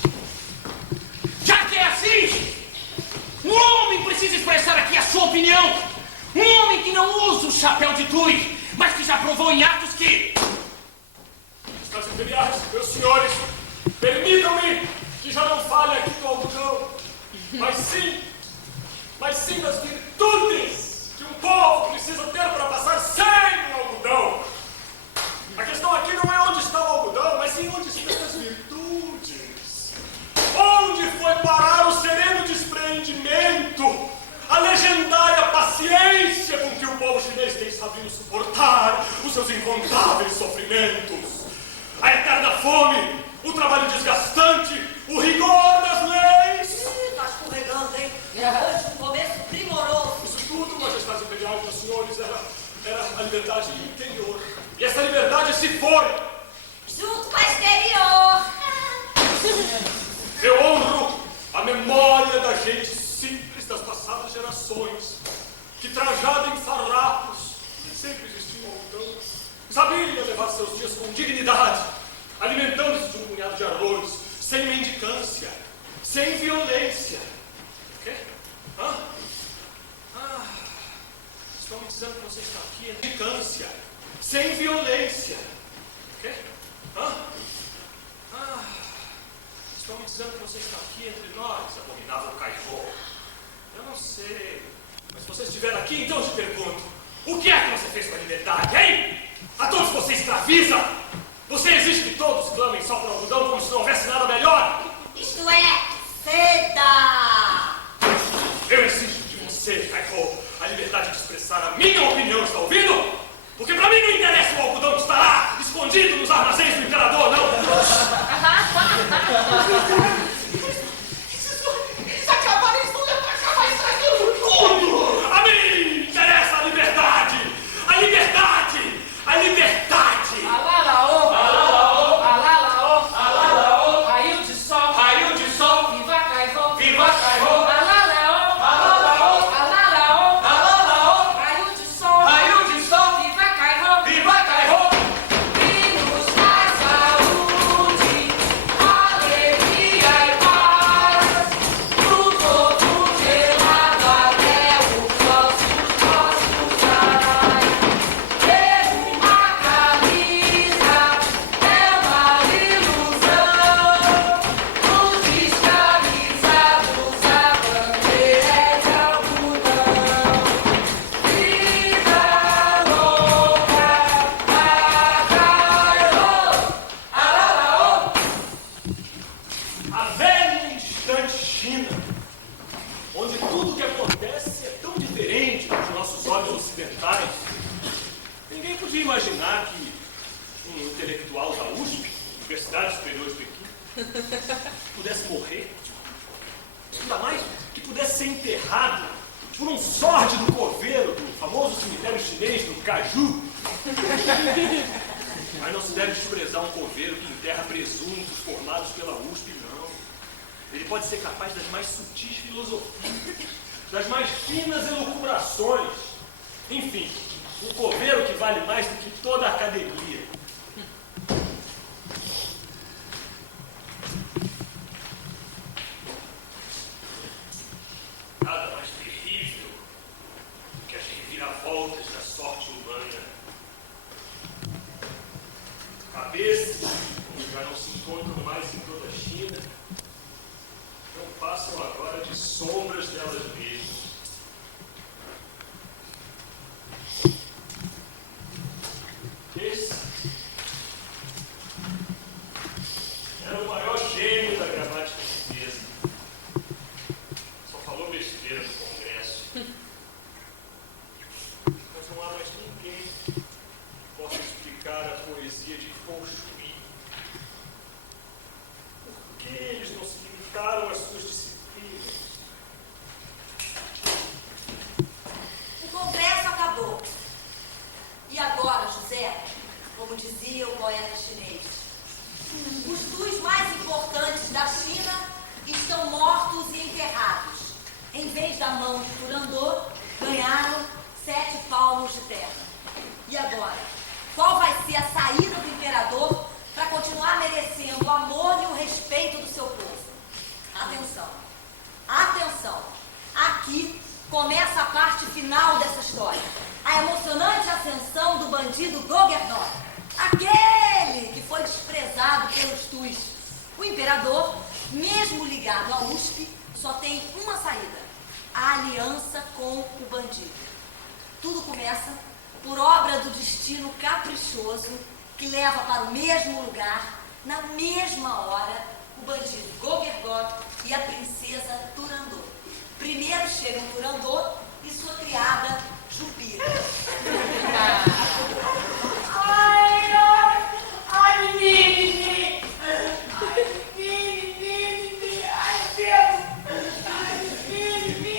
Já que é assim, um homem precisa expressar aqui a sua opinião. Um homem que não usa o chapéu de tui, mas que já provou em atos que... Estados imperiais, meus senhores, permitam-me que já não fale aqui do algodão, mas sim das virtudes que um povo precisa ter para passar sem o algodão. A questão aqui não é onde está o algodão, mas sim onde estão as virtudes. Onde foi parar o sereno desprendimento, a legendária paciência com que o povo chinês tem sabido suportar os seus incontáveis sofrimentos, a eterna fome, o trabalho desgastante, o rigor das leis. Tá escorregando, hein? Hoje um começo primoroso. Isso tudo, majestade imperial, meus senhores, era a liberdade interior. E essa liberdade se foi. Junto com a exterior. Eu honro a memória da gente simples das passadas gerações, que trajada em farrapos, sempre existiu um algodão, sabia levar seus dias com dignidade, alimentando-se de um punhado de arroz, sem mendicância, sem violência. O quê? Estão me dizendo que você está aqui em mendicância, sem violência. O quê? Estão me dizendo que você está aqui entre nós, abominável Caiô. Eu não sei. Mas se você estiver aqui, então eu te pergunto: o que é que você fez com a liberdade, hein? A todos você escraviza. Você exige que todos clamem só por algodão como se não houvesse nada melhor. Isto é, seda. Eu exijo de você, Caiô, a liberdade de expressar a minha opinião, está ouvindo? Porque pra mim não interessa o algodão que está lá, escondido nos armazéns do imperador, não. Eles acabaram, eles vão acabar estragando tudo. A mim interessa a liberdade, a liberdade, a liberdade. Alalaô, alalaô, alalaô, alalaô, raio de sol, viva Caiô, Viva Caiô! alalaô, alalaô, alalaô, alalaô, raio de sol, viva Caiô, Viva Caiô! e nos dá saúde. Universidade Superior de Pequim, pudesse morrer, ainda mais que pudesse ser enterrado por um sórdido coveiro do famoso cemitério chinês do Caju. Mas não se deve desprezar um coveiro que enterra presuntos formados pela USP, não. Ele pode ser capaz das mais sutis filosofias, das mais finas elucubrações. Enfim, um coveiro que vale mais do que toda a academia. Nada mais terrível do que as reviravoltas da sorte humana. Cabeças, como já não se encontram mais em toda a China, não passam agora de sombras delas mesmas. Esse era o maior gênio da gramática chinesa. Só falou besteira no Congresso. Mas não há mais ninguém que possa explicar a poesia de construir. Por que eles não significaram as suas disciplinas? O Congresso acabou. E agora, José, como dizia o poeta chinês, os tuis mais importantes da China estão mortos e enterrados. Em vez da mão de Turandot, ganharam 7 palmos de terra. E agora, qual vai ser a saída do imperador para continuar merecendo o amor e o respeito do seu povo? Atenção, atenção, aqui começa a parte final dessa história. A emocionante ascensão do bandido Gogerdor, aquele que foi desprezado pelos tuis. O imperador, mesmo ligado à USP, só tem uma saída: a aliança com o bandido. Tudo começa por obra do destino caprichoso que leva para o mesmo lugar, na mesma hora, o bandido Gogerdor e a princesa Turandot. Primeiro chegam Turandot e sua criada Jupira. Ai, menine! Ai, menine! Ai, Deus! Ai, menine!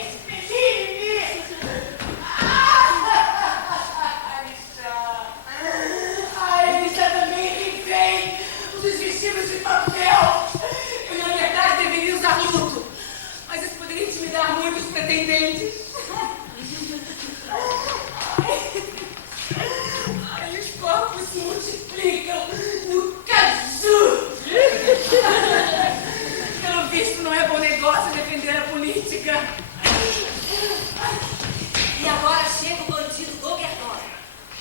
Ai, Lisa também vem os vestidos de papel. Eu, na verdade, deveria usar luto, mas isso poderia intimidar muitos pretendentes. Ai, os corpos se multiplicam no caju. Pelo visto, não é bom negócio defender a política. E agora chega o bandido Gogerdor.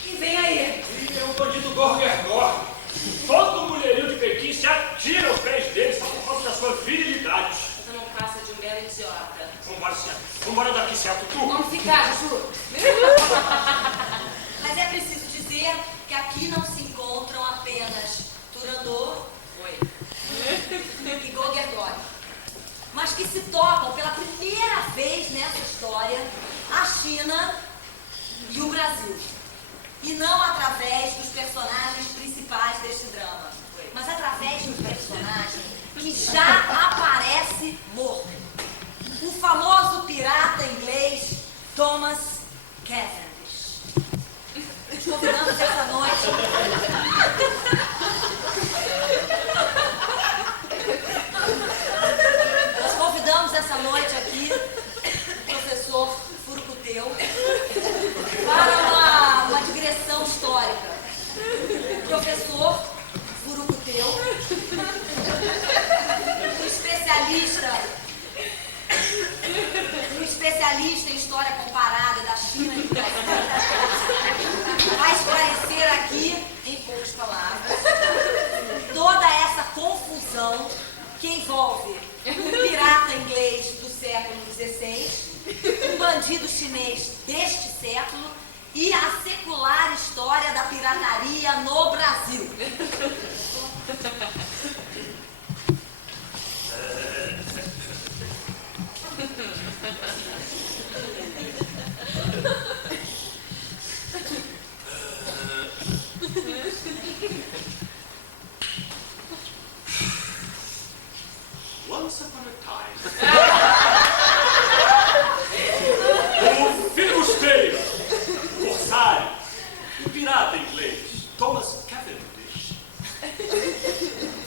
E vem aí. E é o bandido Gogerdor. Todo mulherio de Pequim se atira aos pés dele só por causa da sua virilidade. Você não passa de um belo idiota. Vambora daqui, certo, tu? Vamos ficar, Juju. Mas é preciso dizer que aqui não se encontram apenas Turandot e Gogerdor, mas que se tocam pela primeira vez nessa história a China e o Brasil. E não através dos personagens principais deste drama, mas através de um personagem que já aparece morto. O famoso pirata inglês Thomas Cavendish. Os convidamos essa noite. Nós convidamos essa noite aqui o professor Furucuteu para uma digressão histórica. Professor Furucuteu, um especialista em história comparada da China e do Brasil, vai esclarecer aqui, em poucas palavras, toda essa confusão que envolve um pirata inglês do século XVI, um bandido chinês deste século e a secular história da pirataria no Brasil. Time. O filibusteiro, o corsário, o pirata inglês, Thomas Cavendish,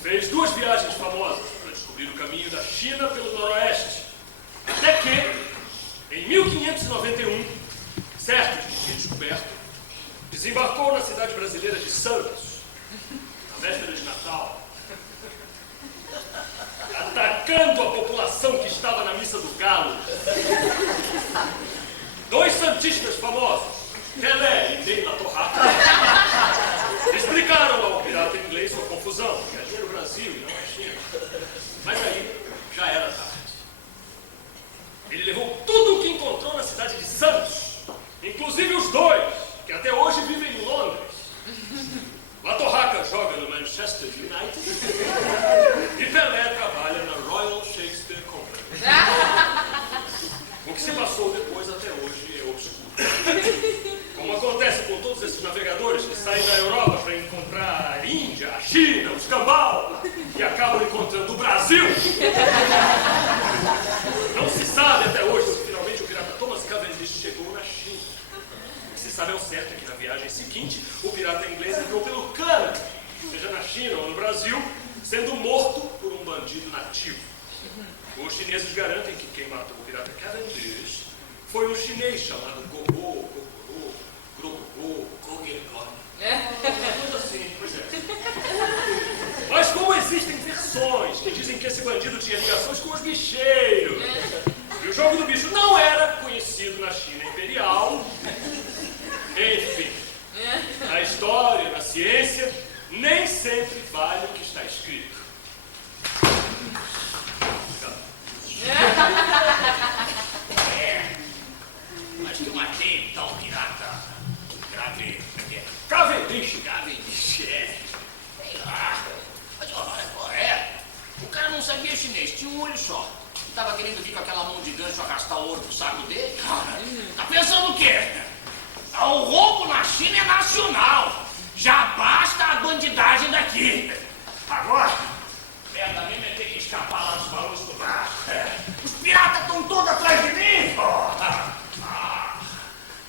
fez 2 viagens famosas para descobrir o caminho da China pelo noroeste. Até que, em 1591, certo de que tinha descoberto, desembarcou na cidade brasileira de Santos, na véspera de Natal, atacando a população que estava na missa do Galo. 2 santistas famosos, Pelé e Ney La Torraca, explicaram ao pirata inglês sua confusão, que ali era o Brasil e não a China. Mas aí já era tarde. Ele levou tudo o que encontrou na cidade de Santos, inclusive os 2, que até hoje vivem em Londres. La Torraca joga no Manchester United e Pelé trabalha na Royal Shakespeare Company. O que se passou depois até hoje é obscuro. Como acontece com todos esses navegadores que saem da Europa para encontrar a Índia, a China, o escambau e acabam encontrando o Brasil. Não se sabe até hoje se finalmente o pirata Thomas Cavendish chegou na China. O que se sabe ao certo é que na viagem seguinte o pirata inglês entrou pelo Canadá, seja na China ou no Brasil, sendo morto por um bandido nativo. Os chineses garantem que quem matou o pirata Cavendish foi um chinês chamado Gogô, Gogorô, Grogô, Goguergon. Tudo assim, pois é. Mas como existem versões que dizem que esse bandido tinha ligações com os bicheiros, e o jogo do bicho não era conhecido na China Imperial, enfim, na história, na ciência, nem sempre vale o que está escrito. Mas que eu matei tal pirata. Cavendish. Sei lá. Mas o cara não sabia chinês, tinha um olho só. E tava querendo vir com aquela mão de gancho arrastar o ouro pro saco dele. Tá pensando o quê? O roubo na China é nacional. Já basta a bandidagem daqui. Agora, merda mesmo é ter que escapar lá dos balões do mar. Os piratas estão todos atrás de mim.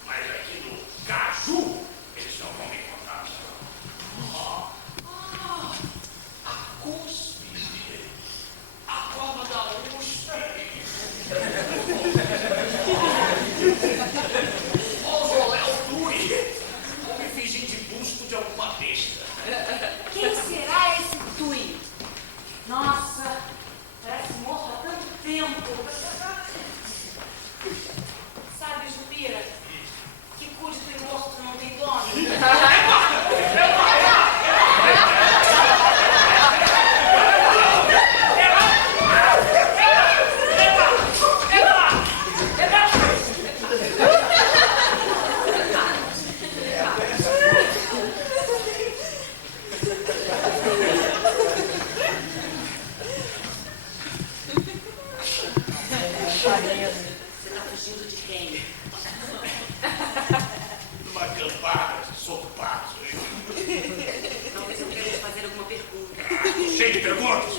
Mas aqui no Caju, eles não vão me encontrar. A cúspide. A cova da USP. Vou me fingir de busto de alguma besta. Quem será esse Tui? Nossa, parece morto há tanto tempo. Sabe, Jupira, que cu de Tui morto não tem dono? Você tá fugindo de quem? Numa campada, solto passo. Talvez eu queira te fazer alguma pergunta. Tô cheio de perguntas.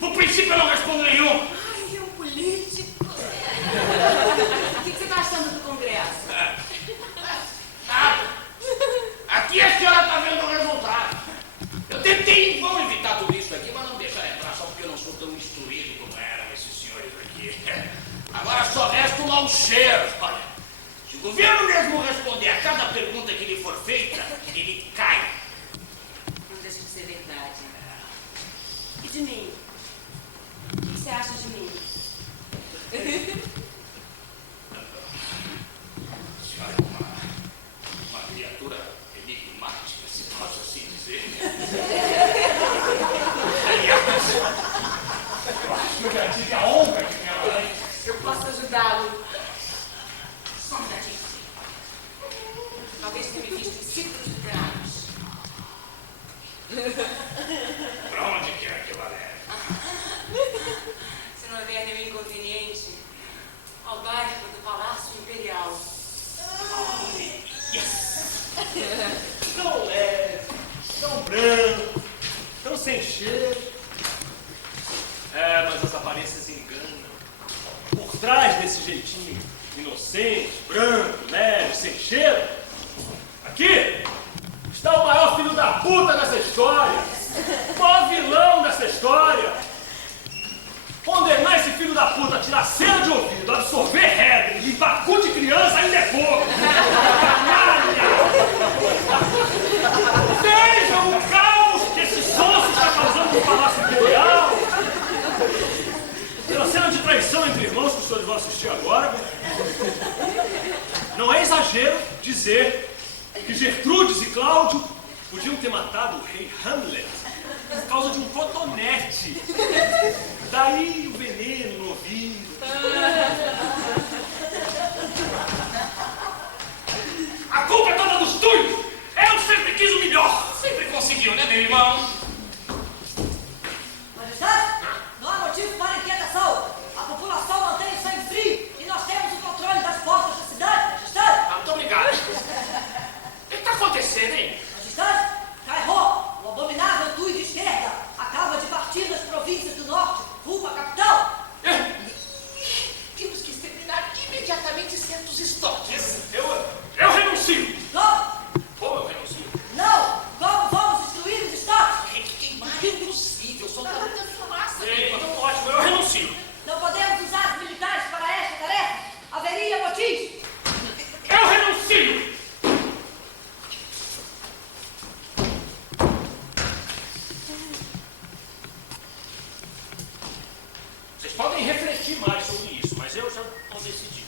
No princípio eu não respondo nenhum. Ai, é um político. O que você está achando do Congresso? Nada. Aqui a senhora tá vendo o resultado. Eu tentei em vão evitar tudo isso aqui, mas não deixaram entrar só porque eu não sou tão instruído como eram esses senhores aqui. Agora só resta um mau cheiro. Olha, se o governo mesmo responder a cada pergunta que lhe for feita, ele cai. Não deixa de ser verdade. E de mim? O que você acha de mim? A senhora é uma criatura enigmática, se posso assim dizer. Aliás, eu acho que eu já tive a honra de me amar. Eu posso ajudá-lo. Só um minutinho. Talvez tenha me visto em círculos literários. Pra onde quer que ela leve? Se não houver nenhum inconveniente, esse jeitinho inocente, branco, leve, sem cheiro? Aqui está o maior filho da puta dessa história. O maior vilão dessa história. Condenar esse filho da puta a tirar cera de ouvido, absorver regra, limpar cu de criança ainda é pouco. Canalha! Vejam o caos que esse sonso está causando no Palácio Imperial. Pela cena de traição entre irmãos que os senhores vão assistir agora, não é exagero dizer que Gertrudes e Cláudio podiam ter matado o rei Hamlet por causa de um cotonete. Daí o veneno no ouvido. A culpa é toda dos Túlios! Eu sempre quis o melhor! Sempre conseguiu, né, meu irmão? Majestade, não há motivo para inquietação. A população mantém o sangue frio e nós temos o controle das portas da cidade, Majestade. Ah, muito obrigado. O que está acontecendo, hein? Majestade, Cairó, o abominável Tui de esquerda, acaba de partir das províncias do norte rumo à capital. Temos que exterminar imediatamente certos estoques. Eu renuncio! Como? Como eu renuncio? Não! Como vamos destruir os estoques? Tem que queimar é impossível, soltar muita fumaça. Então ótimo, eu renuncio. Não podemos usar os militares para esta tarefa. Haveria motins. Eu renuncio! Vocês podem refletir mais sobre isso, mas eu já não decidi.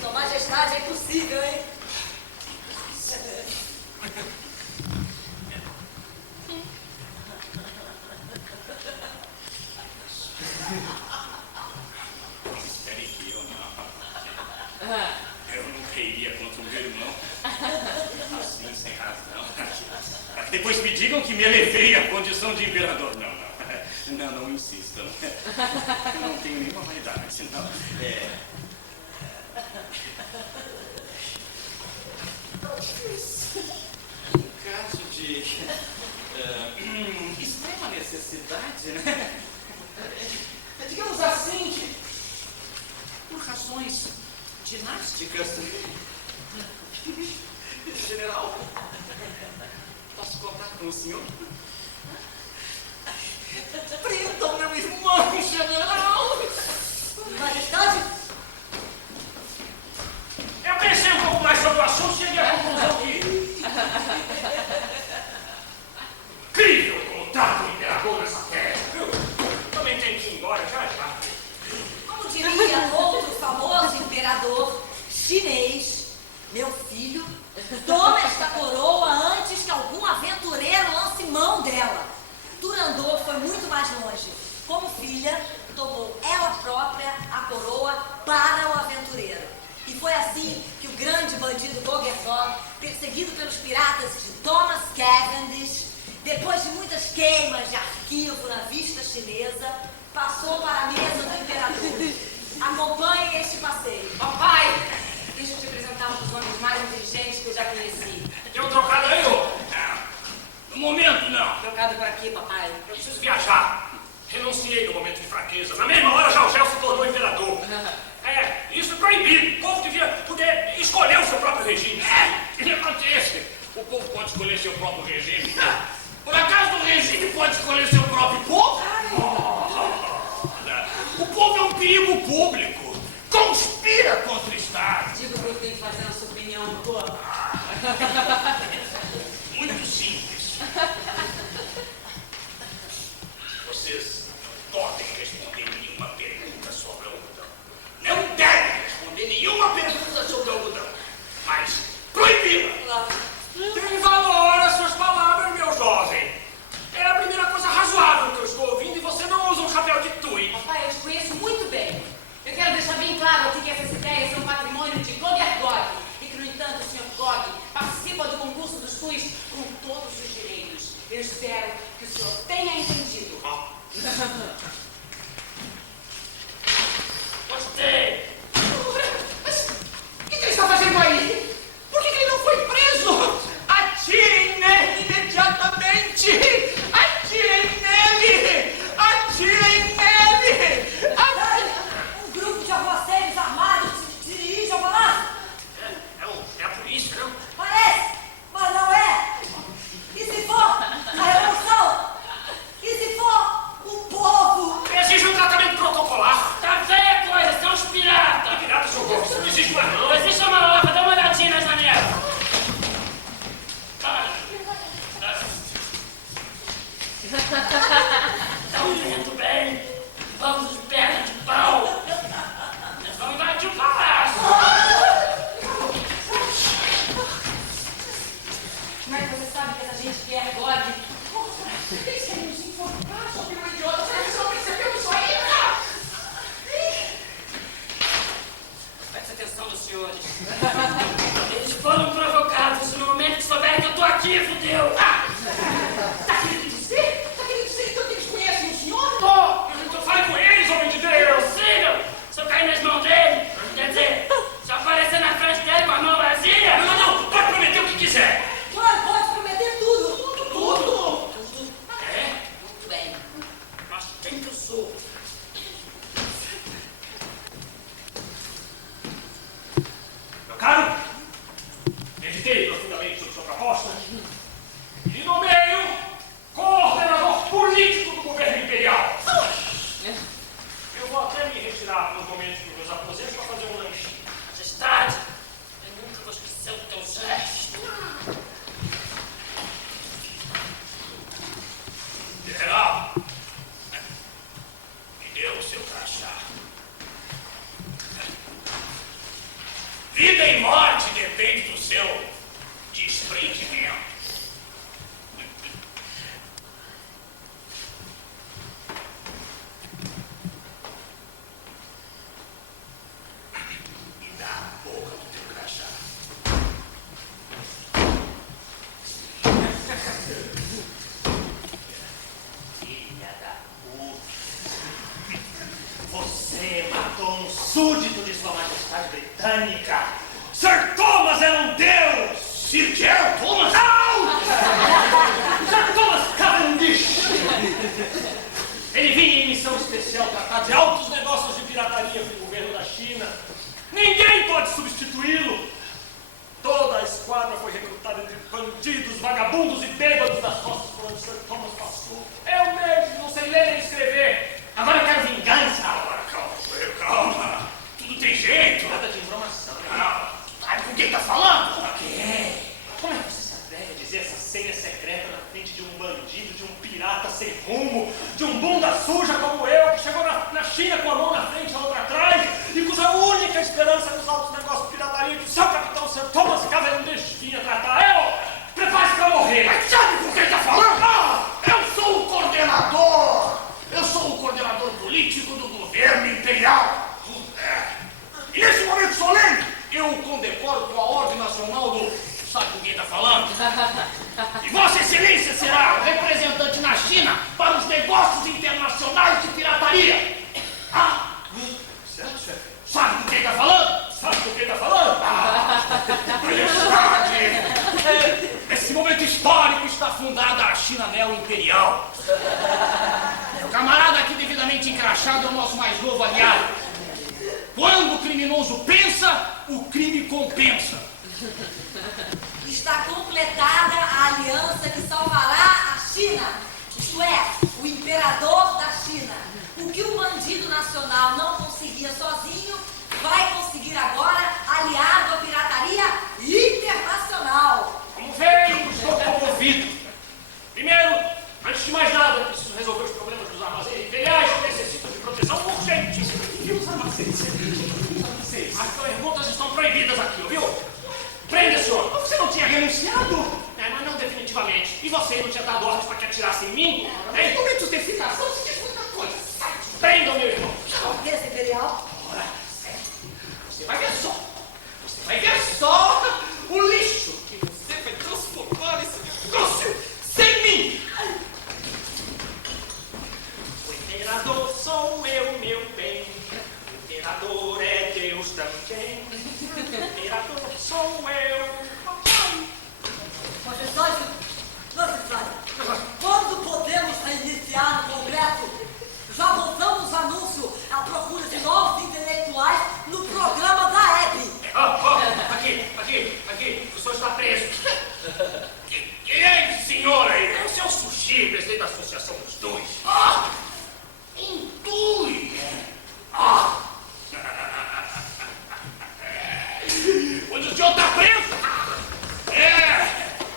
Sua Majestade, é impossível, hein? Espere que eu não. Eu não reiria contra o meu irmão. Assim, sem razão. Para que depois me digam que me elevei à condição de imperador. Não insistam. Eu não tenho nenhuma vaidade, senão. Em caso de extrema necessidade, né? Digamos assim, por razões dinásticas. General, posso contar com o senhor? Prendam meu irmão, general! Majestade? Eu pensei um pouco mais sobre o assunto e cheguei à conclusão que... Incrível como trata o imperador nessa terra, viu? Também tem que ir embora já, já. Como diria outro famoso imperador chinês, meu filho, toma esta coroa antes que algum aventureiro lance mão dela. Durandor foi muito mais longe. Como filha, tomou ela própria a coroa para o aventureiro. E foi assim que o grande bandido Gogergor, perseguido pelos piratas de Thomas Cavendish, depois de muitas queimas de arquivo na vista chinesa, passou para a mesa do imperador. Acompanhe este passeio. Papai, deixa eu te apresentar um dos homens mais inteligentes que eu já conheci. Tem um trocado aí, ô? No momento, não. Trocado por aqui, papai. Eu preciso viajar. Renunciei no momento de fraqueza. Na mesma hora, Jalgel se tornou imperador. Isso é proibido. O povo devia poder escolher o seu próprio regime. O que acontece? O povo pode escolher seu próprio regime. Por acaso o regime pode escolher seu próprio povo? O povo é um perigo público. Conspira contra o Estado. Diga o que eu tenho que fazer na sua opinião, pô. Muito simples. Vocês não podem responder nenhuma pergunta sobre o algodão. Não devem responder nenhuma pergunta sobre o algodão. Mas proibi-la. Tem valor as suas palavras, meu jovem. É a primeira coisa razoável que eu estou ouvindo e você não usa um chapéu de tui. Papai, eu te conheço muito bem. Eu quero deixar bem claro aqui que essas ideias são patrimônio de Gogergog e que, no entanto, o Sr. Gog participa do concurso dos tuis com todos os direitos. aqui, fudeu! Tá querendo dizer? Tá querendo dizer então que eles conhecem o senhor? Então fale com eles, homem de Deus! Possível! Se eu cair nas mãos dele, quer dizer, se eu aparecer na frente dele com a mão vazia... Não, pode prometer o que quiser! Pode prometer tudo. Tudo! É? Muito bem. Mas quem que eu sou? Meu caro, meditei profundamente sobre sua proposta e nomeio coordenador político do governo imperial. Eu vou até me retirar por uns momentos dos meus aposentos para fazer um lanche. Majestade, eu nunca vou esquecer o teu gesto. General, me dê o seu crachá. Vida e morte depende do seu desprendimento. Me dá a boca do teu crachá. Filha da puta. Você matou um súdito de Sua Majestade Britânica. Sir Thomas era um deus! Sir Gerald Thomas? Não! Sir Thomas Cavendish! Ele vinha em missão especial tratar de altos negócios de pirataria com o governo da China. Ninguém pode substituí-lo. Toda a esquadra foi recrutada entre bandidos, vagabundos e bêbados das costas por onde Sir Thomas passou. Eu mesmo não sei ler nem escrever. Agora eu quero vingança. Agora, calma. Tudo tem jeito. Nada de informação. Não. Sabe com quem tá falando? O quê? Como é que você se atreve a dizer essa senha secreta na frente de um bandido, de um pirata sem rumo, de um bunda suja como eu, que chegou na China com a mão na frente e a outra atrás, e cuja única esperança nos altos negócios de pirataria que o seu capitão Sir Thomas Cavendish vinha tratar? Prepare-se pra morrer. Mas sabe com quem tá falando? Eu sou o coordenador. Eu sou o coordenador político do governo imperial. E nesse momento solene, eu o condecoro com a Ordem Nacional do... Sabe com quem está falando? E Vossa Excelência será representante na China para os negócios internacionais de pirataria. Certo, chefe? Sabe com quem está falando? Sabe com quem está falando? Majestade! Nesse momento histórico está fundada a China Neo-Imperial. O camarada aqui devidamente encrachado é o nosso mais novo aliado. Quando o criminoso pensa, o crime compensa. Está completada a aliança que salvará a China, isto é, o imperador da China. O que o bandido nacional não conseguia sozinho, vai conseguir agora aliado à pirataria internacional. Como veem, estou comovido. Primeiro, antes de mais nada, preciso resolver os problemas dos armazéns imperiais que necessitam de proteção urgentíssima. E os armazéns? As perguntas estão proibidas aqui, ouviu? Prenda, senhor! Você não tinha renunciado? Mas não definitivamente. E você não tinha dado ordens para que atirasse em mim? Em momentos de excitação, você quer muita coisa. Prenda, meu irmão! Alteza Imperial? Ora, certo. Você vai ver só. Você vai ver só o lixo que você vai transformar esse negócio sem mim. O imperador sou eu, meu bem. O imperador é Deus também. O imperador sou eu. Majestade, quando podemos reiniciar no Congresso? Já voltamos anúncio à procura de novos intelectuais no programa da Hebe. Aqui, o senhor está preso. Quem é esse senhor aí? É o seu Sushi, presidente da Associação dos Dois. Um Dui! Onde o senhor está preso?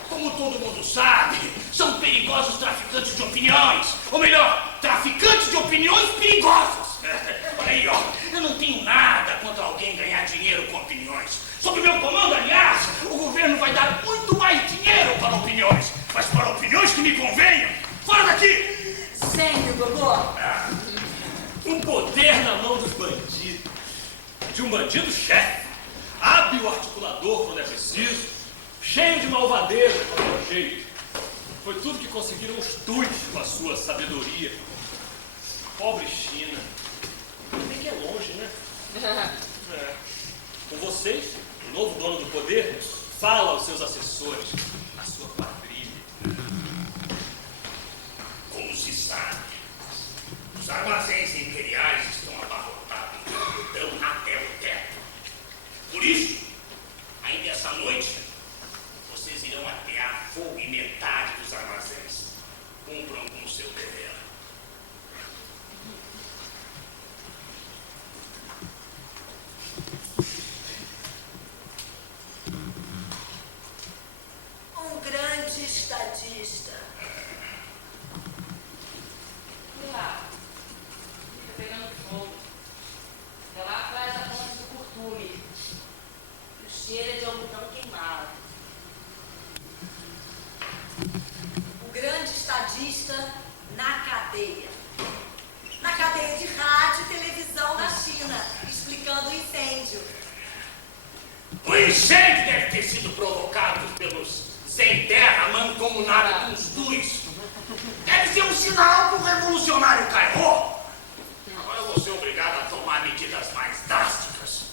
Como todo mundo sabe, são perigosos traficantes de opiniões. Ou melhor, traficantes de opiniões perigosos. Olha aí, ó, eu não tenho nada contra alguém ganhar dinheiro com opiniões. Sob meu comando, aliás, o governo vai dar muito mais dinheiro para opiniões. Mas para opiniões que me convenham. Fora daqui! Sênio, Gogô. O poder na mão dos bandidos. De um bandido chefe, hábil articulador quando é preciso, cheio de malvadeza, de qualquer jeito. Foi tudo que conseguiram os Tuis com a sua sabedoria. Pobre China. Até que é longe, né? É. Com vocês, o novo dono do poder, fala aos seus assessores, a sua quadrilha. Como se sabe, os armazéns imperiais estão abarrotados de algodão até o teto. Por isso, ainda essa noite, vocês irão atear fogo em metade dos armazéns. Cumpram com o seu dever. Um grande estadista. Olha lá. Fica pegando fogo. É lá atrás da ponte do curtume. O cheiro é de algodão queimado. O grande estadista na cadeia. Na cadeia de rádio e televisão da China, explicando o incêndio. O incêndio deve ter sido provocado pelos sem terra mancomunados com os Tuis. Deve ser um sinal do revolucionário Cairo. Agora eu vou ser obrigado a tomar medidas mais drásticas.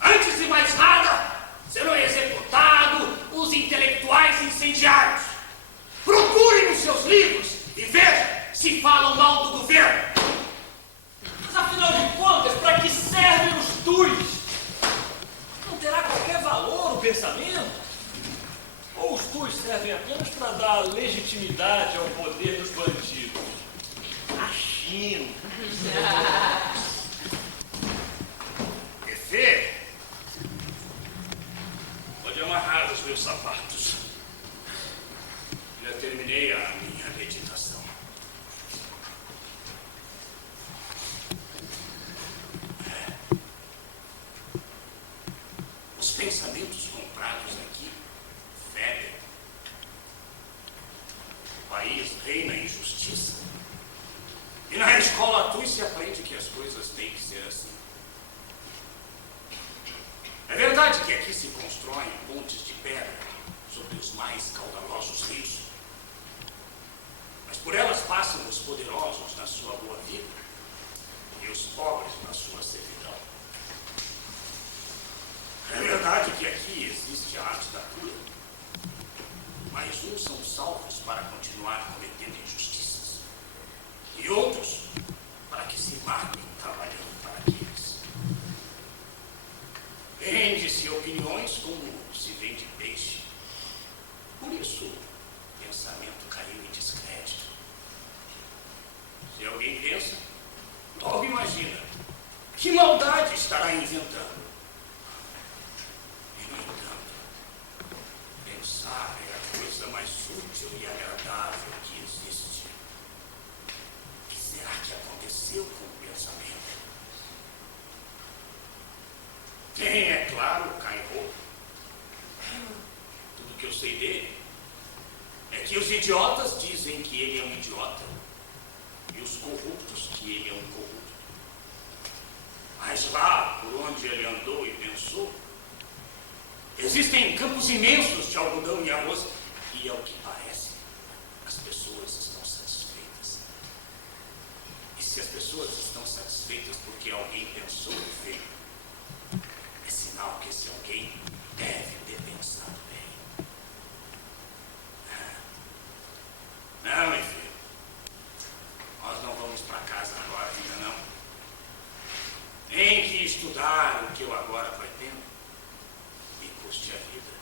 Antes de mais nada, serão executados os intelectuais incendiários. Procurem nos seus livros e vejam se falam mal do governo. Mas afinal de contas, para que servem os Tuis? Não terá qualquer valor o pensamento? Ou os Tuis servem apenas para dar legitimidade ao poder dos bandidos? A China. Efe, pode amarrar os meus sapatos. Já terminei a minha meditação. Os pensamentos comprados aqui fedem. O país reina em justiça. E na escola Tui se aprende que as coisas têm que ser assim. É verdade que aqui se constroem pontes de pedra sobre os mais caudalosos rios. Mas por elas passam os poderosos na sua boa vida e os pobres na sua servidão. É verdade que aqui existe a arte da cura, mas uns são salvos para continuar cometendo injustiças e outros para que se matem trabalhando para aqueles. Vende-se opiniões como se vende peixe. Por isso, o pensamento caiu em descrédito. Se alguém pensa, logo imagina que maldade estará inventando. E, no entanto, pensar é a coisa mais útil e agradável que existe. O que será que aconteceu com o pensamento? Tem, é claro, Cairo. Tudo que eu sei dele é que os idiotas dizem que ele é um idiota e os corruptos que ele é um corrupto. Mas lá, por onde ele andou e pensou, existem campos imensos de algodão e arroz e, ao que parece, as pessoas estão satisfeitas. E se as pessoas estão satisfeitas porque alguém pensou e fez, é sinal que esse alguém deve ter pensado bem. Não, meu filho. Nós não vamos para casa agora ainda não. Tem que estudar o que eu agora pretendo. Me custe a vida.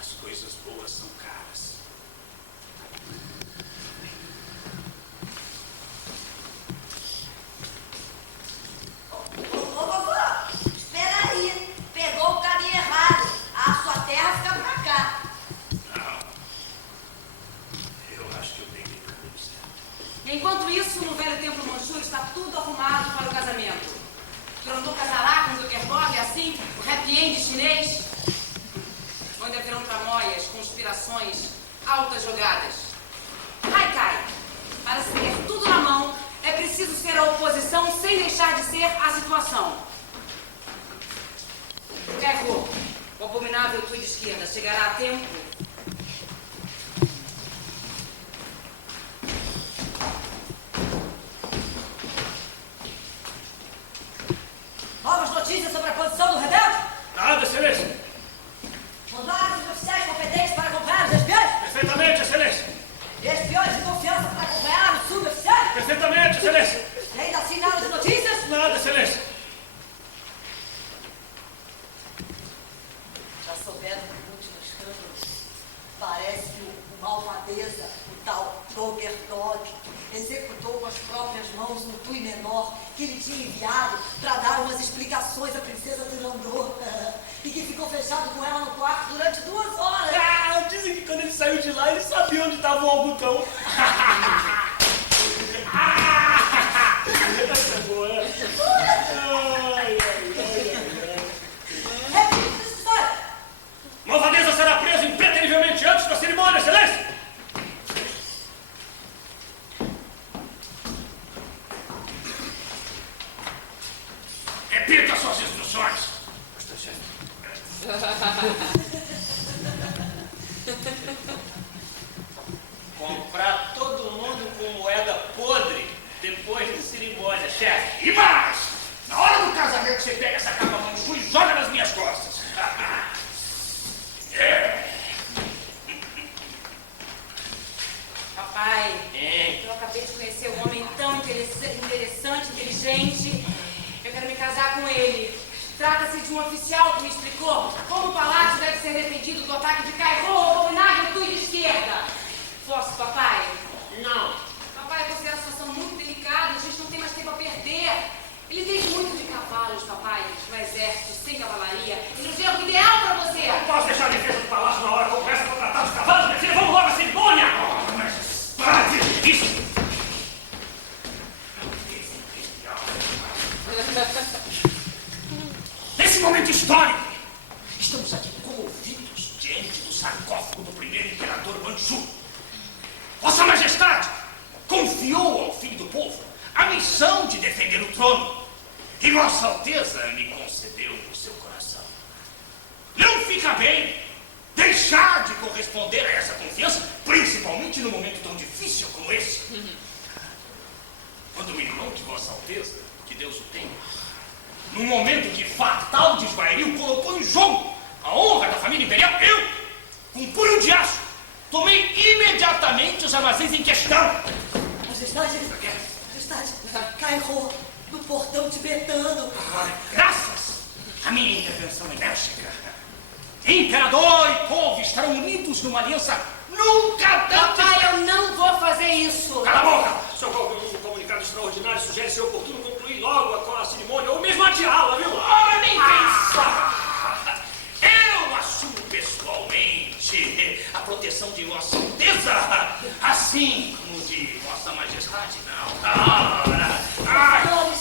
As coisas boas são caras. Ô, vovó, espera aí. Pegou o caminho errado. A sua terra fica pra cá. Não. Eu acho que eu peguei o caminho certo. Enquanto isso, no velho templo manchur está tudo arrumado para o casamento. Trondou casará com Zuckerberg, assim, o happy end chinês, onde haverão tramóias, conspirações, altas jogadas. Haikai, para se ter tudo na mão, é preciso ser a oposição sem deixar de ser a situação. Cairo, o abominável abominável tua de esquerda chegará a tempo? Novas notícias sobre a condição do rebelde? Nada, excelência. Mandaram os oficiais competentes para acompanhar os espiões? Perfeitamente, excelência. Espiões de confiança para acompanhar os suboficiais? Perfeitamente, excelência. E ainda assim nada de notícias? Nada, excelência. Já souberam do último escândalo? Parece que o malvadeza, o tal Dobertog, executou com as próprias mãos um tui menor que ele tinha enviado para dar umas explicações à princesa de Landor e que ficou fechado com ela no quarto durante 2 horas. Dizem que quando ele saiu de lá, ele sabia onde estava o algodão. Essa é boa, é? Repita essa história. Malvadeza será presa impreterivelmente antes da cerimônia, excelência. Repita suas instruções. Comprar todo mundo com moeda podre depois da cerimônia, chefe. E mais! Na hora do casamento, você pega essa capa manchú e joga nas minhas costas. Papai, eu acabei de conhecer um homem tão interessante, inteligente. Eu quero me casar com ele. Trata-se de um oficial que me explicou como o palácio deve ser defendido do ataque de Cairo, abominável tui de esquerda. Posso, papai? Não. Papai, eu considero a situação muito delicada, a gente não tem mais tempo a perder. Ele entende muito de cavalos, papai, no exército, sem cavalaria. Ele é o genro ideal pra você. Não posso deixar a defesa do palácio na hora como essa pra tratar os cavalos, minha filha. Vamos logo à cerimônia! Mas pare isso! Nesse momento histórico, estamos aqui comovidos diante do sarcófago do primeiro imperador Manchu. Vossa Majestade confiou ao filho do povo a missão de defender o trono. E Vossa Alteza me concedeu no seu coração. Não fica bem deixar de corresponder a essa confiança, principalmente num momento tão difícil como esse. Quando o irmão de Vossa Alteza, que Deus o tenha, num momento de fatal desvario, colocou em jogo a honra da família imperial, eu, com punho de aço, tomei imediatamente os armazéns em questão. Majestade, Cairo, no portão tibetano. Graças à minha intervenção enérgica, imperador e povo estarão unidos numa aliança nunca antes. Papai, eu não vou fazer isso. Cala a boca! Um comunicado extraordinário sugere ser oportuno concluir logo com a cerimônia, ou mesmo adiá-la, viu? Ora, nem pensar! Eu assumo pessoalmente a proteção de Vossa Alteza, assim como de Vossa Majestade, não. Ora! Senhores,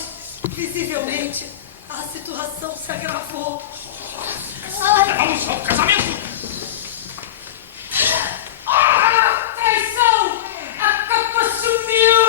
visivelmente, a situação se agravou. Vamos ao casamento! Traição! A capa sumiu!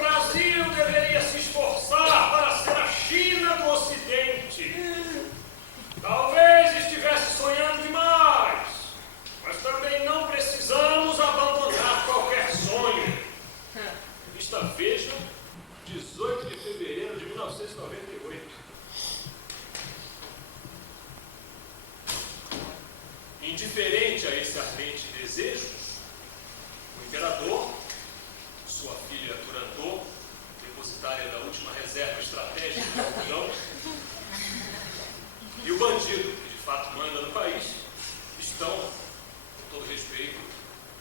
Brasil deveria se esforçar para ser a indiferente a esse ardente desejo, o imperador, sua filha Turandot, depositária da última reserva estratégica do algodão, e o bandido, que de fato manda no país, estão, com todo respeito,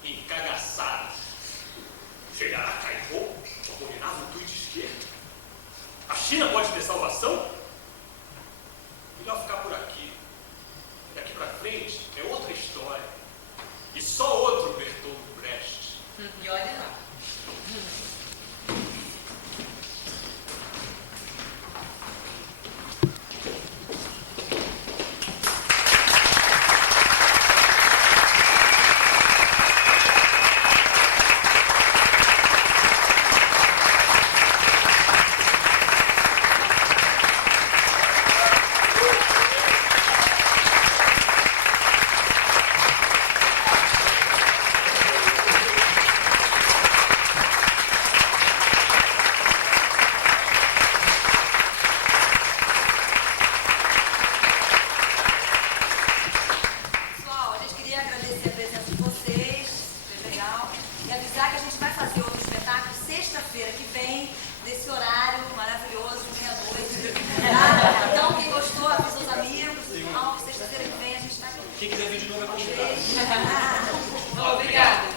encagaçados. Chegará Caipô, o abominável tuit esquerdo? A China pode ter salvação? Melhor ficar por aqui. Daqui pra frente é outra história. E só outro Bertolt Brecht. E olha lá. Pessoal, a gente queria agradecer a presença de vocês, foi legal, e avisar que a gente vai fazer outro espetáculo sexta-feira que vem, nesse horário maravilhoso, meia-noite. Tá? Então, quem gostou, avisa os amigos. Então, sexta-feira que vem a gente está aqui. Quem quiser vir de novo é convidado. Beijo. Obrigada.